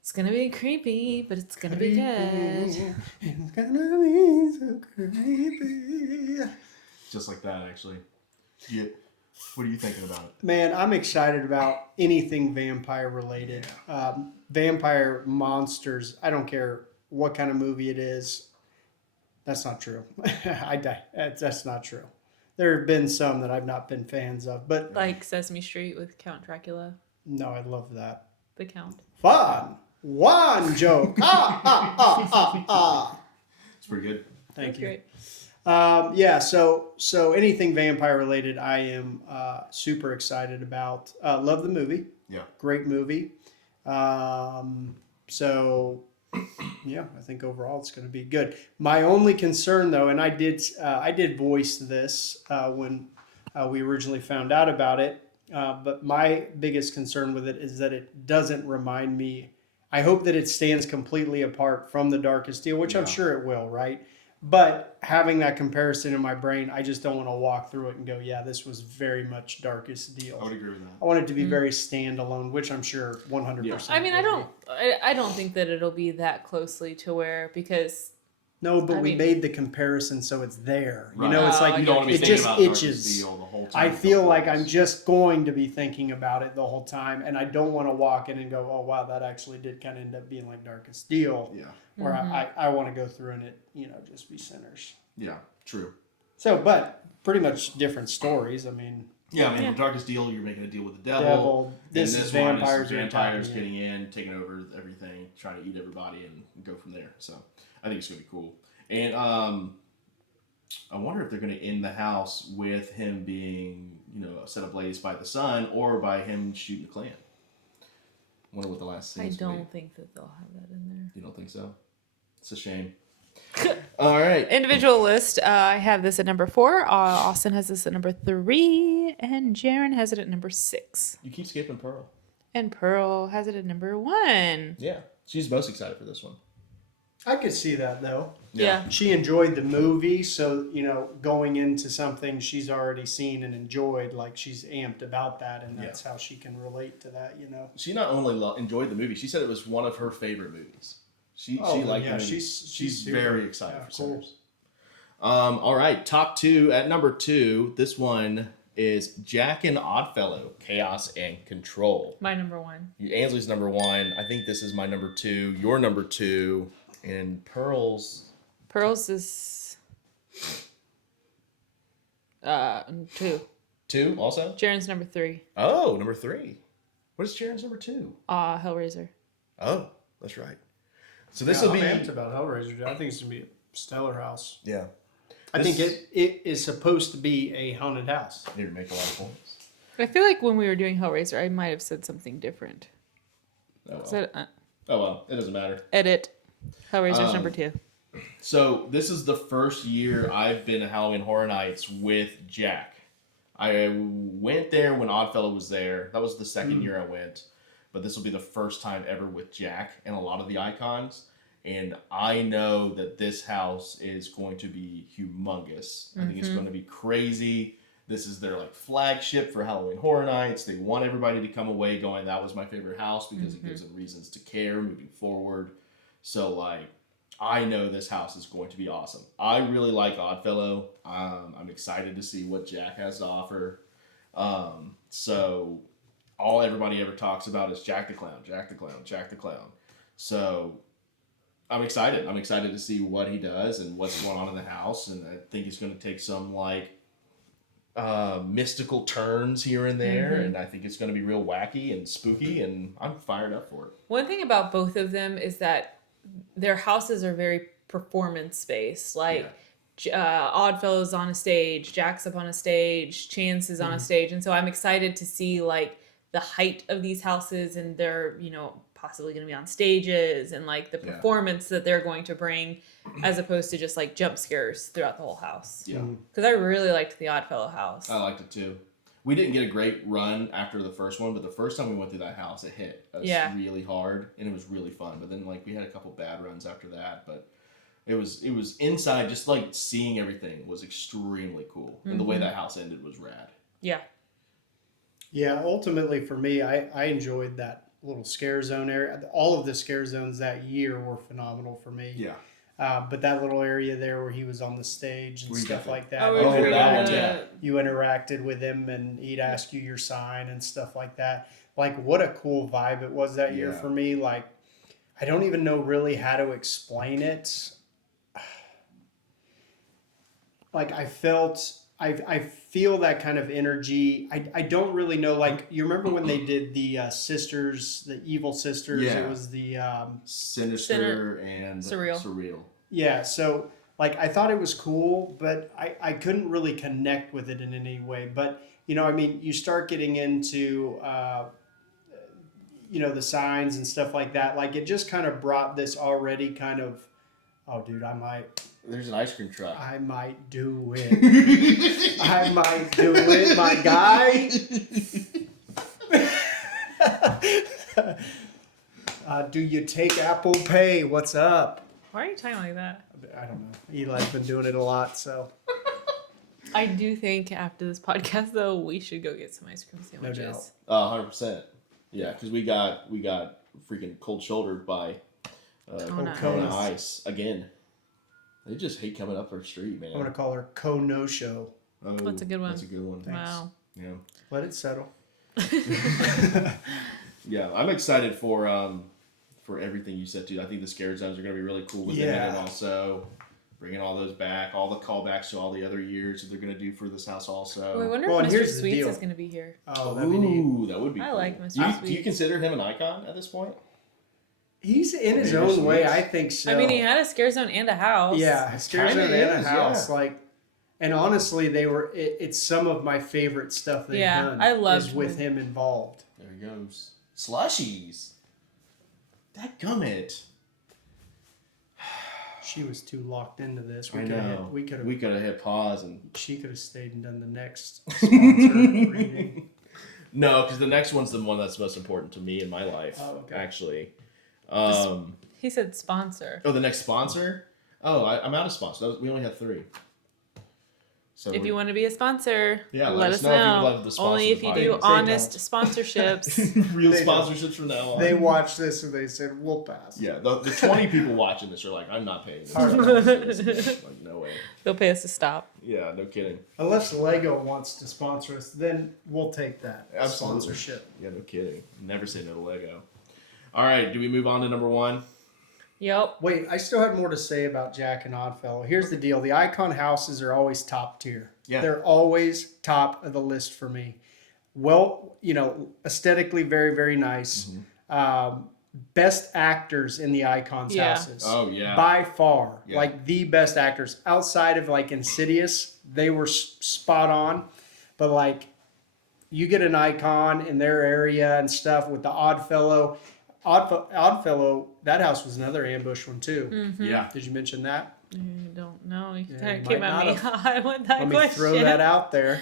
it's gonna be creepy, but it's gonna be good. It's gonna be so creepy. Just like that, actually. Yeah. What are you thinking about it? Man, I'm excited about anything vampire related. Yeah. Vampire monsters. I don't care what kind of movie it is. That's not true. That's not true. There have been some that I've not been fans of, but like Sesame Street with Count Dracula. No, I love that. The Count. Fun. One joke. It's pretty good. Thank you. Great. Yeah. So anything vampire related, I am super excited about. Love the movie. Yeah. Great movie. So yeah, I think overall it's going to be good. My only concern, though, and I did voice this when we originally found out about it. But my biggest concern with it is that it doesn't remind me. I hope that it stands completely apart from the Darkest Deal, which I'm sure it will, right? But having that comparison in my brain, I just don't want to walk through it and go, yeah, this was very much Darkest Deal. I would agree with that. I want it to be very standalone, which I'm sure 100%. Yeah. I mean, I don't think that it'll be that closely to where, because... No, but we made the comparison so it's there. Right. You know, it's like it just itches. The whole time I feel like I'm just going to be thinking about it the whole time, and I don't want to walk in and go, oh, wow, that actually did kind of end up being like Darkest Deal. Yeah. Where I want to go through and it, just be Sinners. Yeah, true. So, but pretty much different stories. I mean... Yeah, the Darkest Deal, you're making a deal with the devil. This is vampires getting in, taking over everything, trying to eat everybody, and go from there. So I think it's going to be cool. And I wonder if they're going to end the house with him being, set ablaze by the sun, or by him shooting the clan. I wonder what the last scene is. I don't think that they'll have that in there. You don't think so? It's a shame. All right. Individual list. I have this at number 4. Austin has this at number 3. And Jaron has it at number 6. You keep skipping Pearl. And Pearl has it at number 1. Yeah. She's most excited for this one. I could see that, though. Yeah. She enjoyed the movie, so, going into something she's already seen and enjoyed, like, she's amped about that, and that's how she can relate to that, She not only enjoyed the movie, she said it was one of her favorite movies. She liked it. She's very excited for Sinners. All right, top 2. At number 2, this one is Jack and Oddfellow, Chaos and Control. My number 1. Ainsley's number 1. I think this is my number 2. Your number 2. And Pearl's is 2. 2 also? Jaron's number 3. Oh, number 3. What is Jaron's number 2? Hellraiser. Oh, that's right. So this will be amped about Hellraiser. I think it's gonna be a stellar house. Yeah. I think it is supposed to be a haunted house. Need to make a lot of points. I feel like when we were doing Hellraiser, I might have said something different. Oh well. It doesn't matter. Edit. Hellraiser's number 2. So this is the first year I've been to Halloween Horror Nights with Jack. I went there when Oddfellow was there. That was the second year I went. But this will be the first time ever with Jack and a lot of the icons. And I know that this house is going to be humongous. I think it's going to be crazy. This is their flagship for Halloween Horror Nights. They want everybody to come away going, that was my favorite house, because it gives them reasons to care moving forward. So I know this house is going to be awesome. I really like Oddfellow. I'm excited to see what Jack has to offer. So all everybody ever talks about is Jack the Clown, Jack the Clown, Jack the Clown. So I'm excited. I'm excited to see what he does and what's going on in the house, and I think he's going to take some like mystical turns here and there, and I think it's going to be real wacky and spooky, and I'm fired up for it. One thing about both of them is that their houses are very performance based. Like Oddfellow's on a stage, Jack's up on a stage, Chance is on a stage, and so I'm excited to see like the height of these houses, and they're possibly going to be on stages, and like the performance that they're going to bring, as opposed to just like jump scares throughout the whole house. Yeah, because I really liked the Oddfellow house. I liked it too. We didn't get a great run after the first one, but the first time we went through that house, it hit us really hard, and it was really fun. But then like we had a couple bad runs after that, but it was inside, just like seeing everything was extremely cool, and the way that house ended was rad. Yeah. Yeah, ultimately for me, I enjoyed that little scare zone area. All of the scare zones that year were phenomenal for me. Yeah. But that little area there where he was on the stage and stuff like that. You interacted with him and he'd ask you your sign and stuff like that. Like, what a cool vibe it was that year for me. Like, I don't even know really how to explain it. Like, I feel that kind of energy. I don't really know. Like, you remember when they did the sisters, the evil sisters? Yeah. It was the Sinister and Surreal. Yeah. So, like, I thought it was cool, but I couldn't really connect with it in any way. But, I mean, you start getting into, the signs and stuff like that. Like, it just kind of brought this already kind of, oh, dude, There's an ice cream truck. I might do it. I might do it, my guy. Do you take Apple Pay? What's up? Why are you talking like that? I don't know. Eli's been doing it a lot, so. I do think after this podcast, though, we should go get some ice cream sandwiches. No doubt. 100%. Yeah, because we got freaking cold shouldered by Kona Ice again. They just hate coming up our street, man. I'm gonna call her Kono Show. Oh, that's a good one. That's a good one. Thanks. Wow. Yeah. Let it settle. Yeah, I'm excited for everything you said too. I think the scare zones are gonna be really cool with it, and also bringing all those back, all the callbacks to all the other years that they're gonna do for this house also. Well, I wonder if Mr. Sweets is gonna be here. Oh, that'd be neat. That would be. I cool. like Mr. Sweets. Do you consider him an icon at this point? He's in his own way, I think so. I mean, he had a scare zone and a house. Yeah, a scare zone and a house. Like, and honestly, it's some of my favorite stuff they've done. I loved is with him involved. There he goes. Slushies. Dadgummit. She was too locked into this. We could have hit pause and she could have stayed and done the next sponsor reading. No, because the next one's the one that's most important to me in my life. Oh, okay. Actually. He said sponsor. Oh, the next sponsor? Oh, I'm out of sponsors. We only have 3. So if you want to be a sponsor, let us know. If you would know. love the Only if you do honest sponsorships. Real sponsorships from now on. They watched this and they said, we'll pass. Yeah, the 20 people watching this are like, I'm not paying this. Like, no way. They'll pay us to stop. Yeah, no kidding. Unless Lego wants to sponsor us, then we'll take that Absolutely. sponsorship. Yeah, no kidding. Never say no to Lego. All right, do we move on to number 1? Yep. Wait, I still had more to say about Jack and Oddfellow. Here's the deal. The Icon houses are always top tier. Yeah. They're always top of the list for me. Well, aesthetically very, very nice. Mm-hmm. Best actors in the Icons houses. Oh, yeah. By far. Yeah. Like the best actors. Outside of like Insidious, they were spot on. But like you get an Icon in their area and stuff with the Oddfellow. Oddfellow, that house was another ambush one too. Mm-hmm. Yeah. Did you mention that? I don't know. You kind you of came might at me not have. high with that Let question. me throw that out there.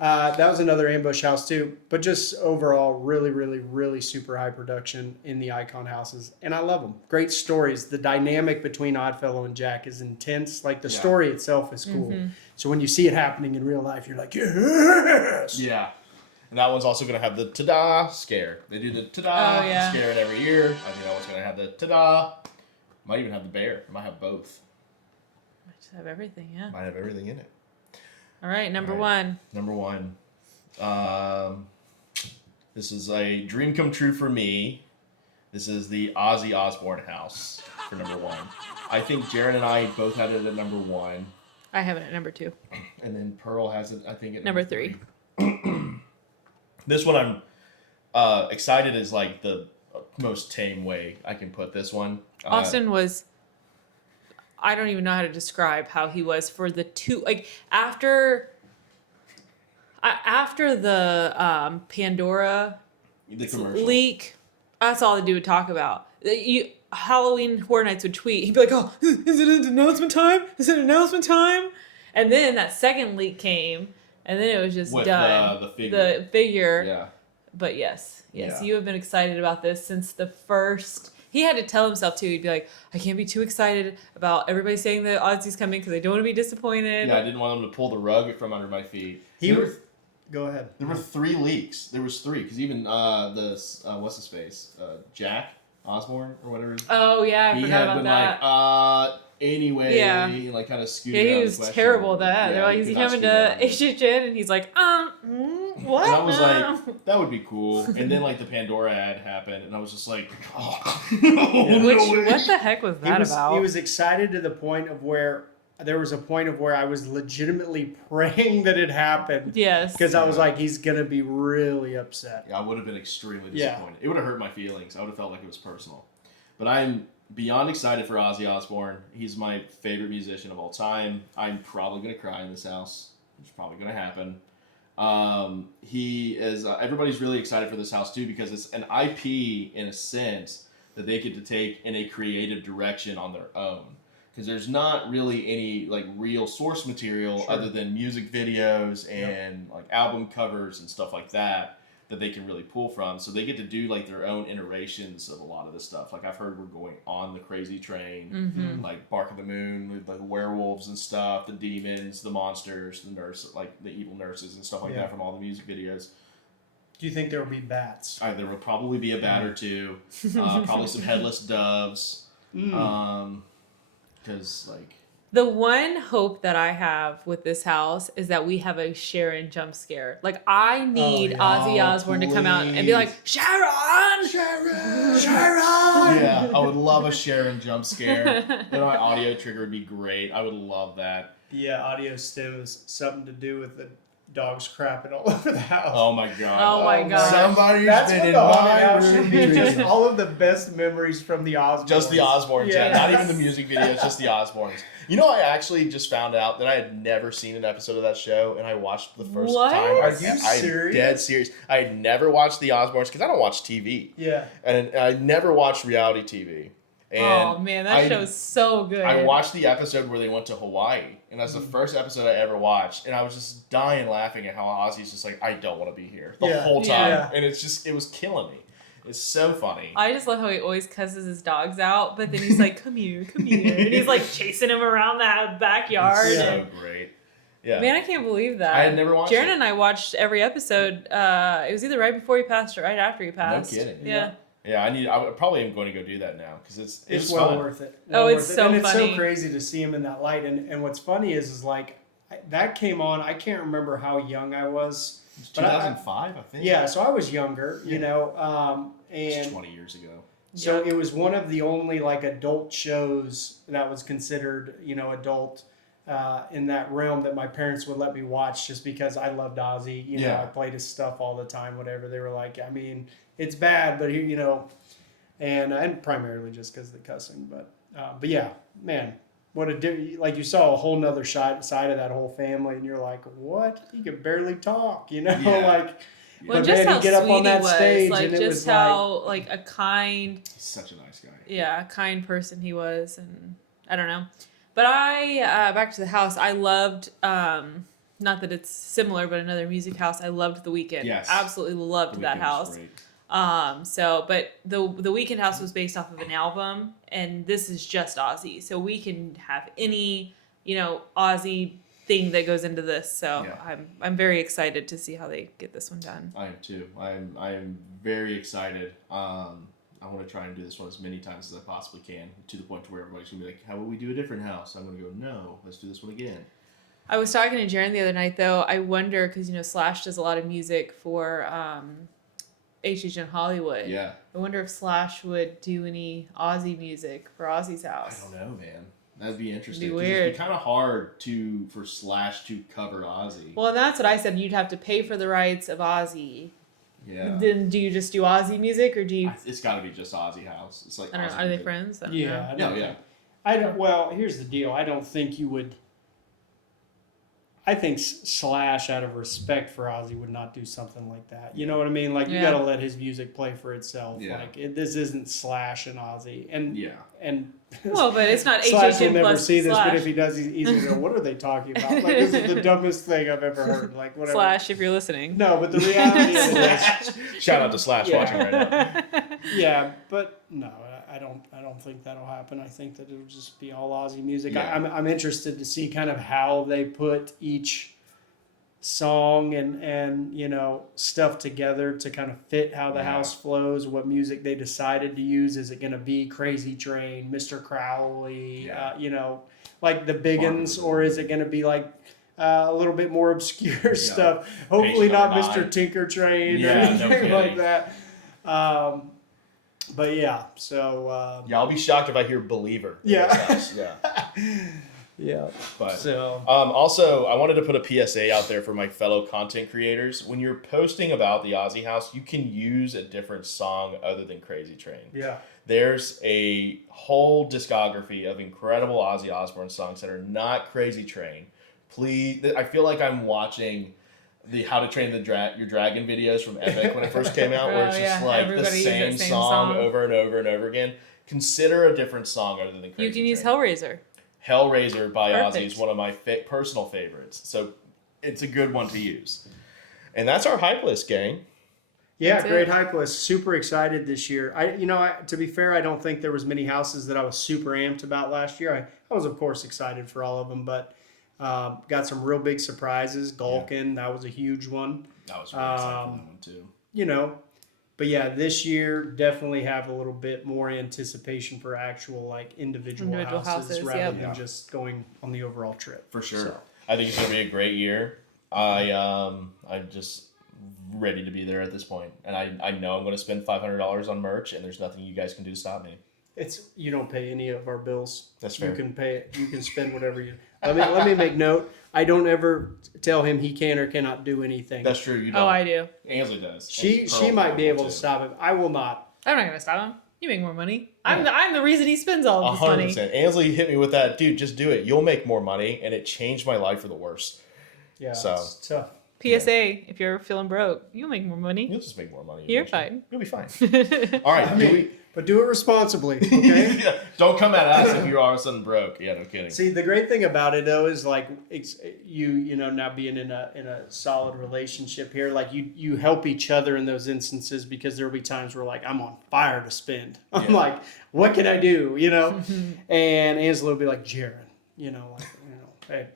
That was another ambush house too. But just overall, really, really, really super high production in the Icon houses. And I love them. Great stories. The dynamic between Oddfellow and Jack is intense. Like the story itself is cool. Mm-hmm. So when you see it happening in real life, you're like, yes! Yeah. And that one's also going to have the ta-da scare. They do the ta-da scare it every year. I think that one's going to have the ta-da. Might even have the bear. It might have both. Might just have everything, yeah. Might have everything in it. All right, number 1. Number 1. This is a dream come true for me. This is the Ozzy Osbourne house for number 1. I think Jaron and I both had it at number 1. I have it at number 2. And then Pearl has it, I think, at Number 3. This one I'm excited is like the most tame way I can put this one. Austin was, I don't even know how to describe how he was for the 2, like after the Pandora The commercial. leak, that's all the dude would talk about. Halloween Horror Nights would tweet. He'd be like, "Oh, is it an announcement time? Is it announcement time?" And then that second leak came, and then it was just With done. the figure. The figure. Yeah. But yes, Yeah. you have been excited about this since the first. He had to tell himself too. He'd be like, "I can't be too excited about everybody saying that Ozzy's coming because I don't want to be disappointed." Yeah, I didn't want them to pull the rug from under my feet. Go ahead. There were 3 leaks. There was 3 because even what's his face, Jack Osborne or whatever. Oh yeah, I He forgot had about been that. like, anyway, Yeah. like kind of scooted. Yeah, he out was the question. terrible at that. Yeah, They're like, he is he could not coming scoot out. to HHN? And he's like, what? And I was No." like, that would be cool. And then like the Pandora ad happened, and I was just like, oh, What the heck was that about? He was excited to the point of where there was a point of where I was legitimately praying that it happened. Yes. Because I was like, he's gonna be really upset. Yeah, I would have been extremely Yeah. disappointed. It would have hurt my feelings. I would have felt like it was personal. But I'm beyond excited for Ozzy Osbourne. He's my favorite musician of all time. I'm probably going to cry in this house. It's probably going to happen. He is. Everybody's really excited for this house too because it's an IP in a sense that they get to take in a creative direction on their own. Because there's not really any like real source material other than music videos and like album covers and stuff like that they can really pull from. So they get to do like their own iterations of a lot of this stuff. Like I've heard we're going on the crazy train, like Bark of the Moon with like the werewolves and stuff, the demons, the monsters, the nurse, like the evil nurses and stuff like that from all the music videos. Do you think there will be bats? There will probably be a bat or two, probably some headless doves, because like. The one hope that I have with this house is that we have a Sharon jump scare. Like, I need Ozzy Osbourne to come out and be like, Sharon! Sharon! Sharon! Yeah, I would love a Sharon jump scare. Then my audio trigger would be great. I would love that. Yeah, audio stim is something to do with the dogs crapping all over the house. Oh my god. Oh my god. Somebody's That's been what in the haunted my house should be. room. Just all of the best memories from the Osbournes. Just the Osbournes, yeah. Not even the Yes. music videos, just the Osbournes. You know, I actually just found out that I had never seen an episode of that show, and I watched the first What? time. Are you serious? Dead serious. I had never watched the Osbournes because I don't watch TV. Yeah. And I never watched reality TV. And oh man, that show's so good. I watched the episode where they went to Hawaii, and that's the first episode I ever watched, and I was just dying laughing at how Ozzy's just like, I don't want to be here the whole time, Yeah. and it was killing me. It's so funny. I just love how he always cusses his dogs out, but then he's like, come here, and he's like chasing him around that backyard. It's so and, great. Yeah. man, I can't believe that. I had never watched Jaron it. and I watched every episode. It was either right before he passed or right after he passed. kidding. Yeah. Yeah, I probably am going to go do that now because It's fun. well worth it. Oh, Well it's worth it. so and it's funny. so crazy to see him in that light. And what's funny is like that came on. I can't remember how young I was. It was But I- 2005, I think. Yeah, so I was younger, you Yeah. know, It's and 20 years ago. so it was one of the only like adult shows that was considered, you know, adult in that realm that my parents would let me watch just because I loved Ozzy. You know, Yeah. I played his stuff all the time. Whatever they were like, I mean, it's bad, but you know, and primarily just because of the cussing. But yeah, man, what a like you saw a whole nother side of that whole family, and you're like, what? He could barely talk, you know, Yeah. like. Well, But just then how he'd get up sweet on that he was, stage like and it just was how like a kind, He's such a nice guy. yeah, a kind person he was, and I don't know. But I back to the house. I loved, not that it's similar, but another music house. I loved The Weeknd. Yes. Absolutely loved The that Weeknd was house. great. So, but the Weeknd house was based off of an album, and this is just Ozzy. So we can have any, you know, Ozzy thing that goes into this. So Yeah. I'm very excited to see how they get this one done. I am too. I am very excited. I want to try and do this one as many times as I possibly can, to the point to where everybody's gonna be like, "How would we do a different house?" I'm gonna go, "No, let's do this one again." I was talking to Jaron the other night, though. I wonder, because, you know, Slash does a lot of music for HHN Hollywood. Yeah. I wonder if Slash would do any Aussie music for Ozzy's I house. don't know, man. That'd be interesting. Be 'cause weird. It'd be kind of hard for Slash to cover Ozzy. Well, and that's what I said. You'd have to pay for the rights of Ozzy. Yeah. Then do you just do Ozzy music, or do you? It's got to be just Ozzy House. It's like I don't know. Ozzy Are they music. friends? I don't Yeah, know. I Yeah, don't yeah. think- I don't. Well, here's the deal. I don't think you would. I think Slash, out of respect for Ozzy, would not do something like that. You know what I mean? Like, you Yeah. got to let his music play for itself. Yeah. Like, this isn't Slash and Ozzy. And Yeah. and Well, but it's not Slash will HHN never plus see this, Slash. but if he does, he's going to go, what are they talking about? Like, this is the dumbest thing I've ever heard. Like, whatever. Slash, if you're listening. No, but the reality is this. Shout out to Slash Yeah. watching right now. Yeah, but no, I don't think that'll happen. I think that it'll just be all Aussie music. Yeah. I'm interested to see kind of how they put each song and you know stuff together to kind of fit how the Yeah. house flows. What music they decided to use? Is it going to be Crazy Train, Mr. Crowley, Yeah. you know, like the big uns, or is it going to be like a little bit more obscure stuff? Hopefully Patient not number Mr. 9. Tinker Train Yeah, or no anything kidding. like that. But yeah, so Yeah, I'll be shocked if I hear Believer. in Yeah. this house. Yeah. yeah. But So also, I wanted to put a PSA out there for my fellow content creators. When you're posting about the Ozzy House, you can use a different song other than Crazy Train. yeah. There's a whole discography of incredible Ozzy Osbourne songs that are not Crazy Train. Please, I feel like I'm watching the How to Train Your Dragon videos from Epic when it first came out, where it's Oh, just yeah. like Everybody the uses that same same song song. over and over and over again. Consider a different song other than Crazy You can use Train. Hellraiser. Hellraiser by Ozzy Perfect. is one of my personal favorites, so it's a good one to use. And that's our hype list, gang. Yeah, That's great it. hype list. Super excited this year. To be fair, I don't think there was many houses that I was super amped about last year. I was, of course, excited for all of them, but got some real big surprises. Gulkin, that was a huge one. I was really excited for that one too. You know, but yeah, this year definitely have a little bit more anticipation for actual like individual houses rather yep. than Yeah. just going on the overall trip. For sure. So, I think it's gonna be a great year. I'm just ready to be there at this point, and I know I'm gonna spend $500 on merch, and there's nothing you guys can do to stop me. you don't pay any of our bills. That's fair. You can pay it. You can spend whatever you. Let me make note. I don't ever tell him he can or cannot do anything. That's true. You don't. Oh, I do. Ainsley does. She And Pearl might be will able to too. stop him. I will not. I'm not gonna stop him. You make more money. I'm the reason he spends all of this money. 100%. Ainsley hit me with that, dude. Just do it. You'll make more money, and it changed my life for the worse. Yeah, So- it's tough. PSA: If you're feeling broke, you'll make more money. You'll just make more money. You're eventually. fine. You'll be fine. All right. I mean, but do it responsibly, okay? Yeah, don't come at us if you're all of a sudden broke. Yeah, no kidding. See, the great thing about it though is like you know now being in a solid relationship here, like you help each other in those instances because there'll be times where like I'm on fire to spend. I'm Yeah. like, what can I do? You know, and Angela will be like, Jaron, hey,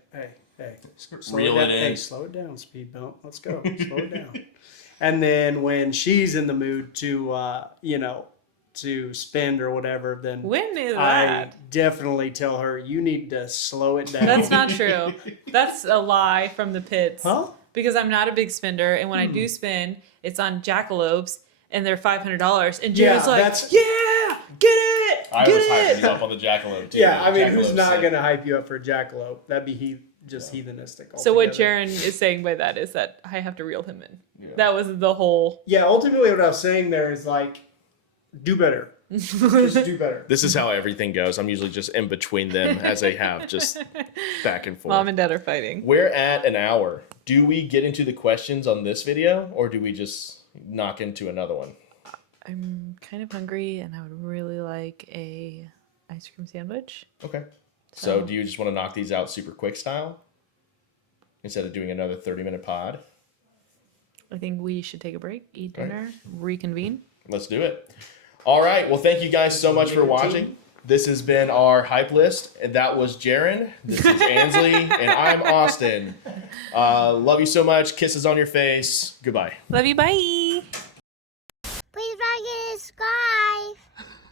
slow Reel it it down. in. Hey, slow it down, speed bump. Let's go, slow it down. And then when she's in the mood to to spend or whatever, then When is I that? definitely tell her you need to slow it down. That's not true. That's a lie from the pits. Huh? Because I'm not a big spender, and when I do spend, it's on jackalopes, and they're $500. And Jared's like, yeah, get it, I get was it. hyping you up on the jackalope too. Yeah, I mean, who's Jackalopes not sick. gonna hype you up for a jackalope? That'd be heathenistic. So what altogether. Jaron is saying by that is that I have to reel him in. Yeah. That was the whole. Yeah, ultimately, what I was saying there is like, do better. Just do better. This is how everything goes. I'm usually just in between them as they have, just back and forth. Mom and Dad are fighting. We're at an hour. Do we get into the questions on this video, or do we just knock into another one? I'm kind of hungry, and I would really like a ice cream sandwich. Okay. So So- do you just want to knock these out super quick style instead of doing another 30-minute pod? I think we should take a break, eat Right. dinner, reconvene. Let's do it. All right. Well, thank you guys so much for watching. This has been our hype list. And that was Jaron. This is Ansley. And I'm Austin. Love you so much. Kisses on your face. Goodbye. Love you. Bye.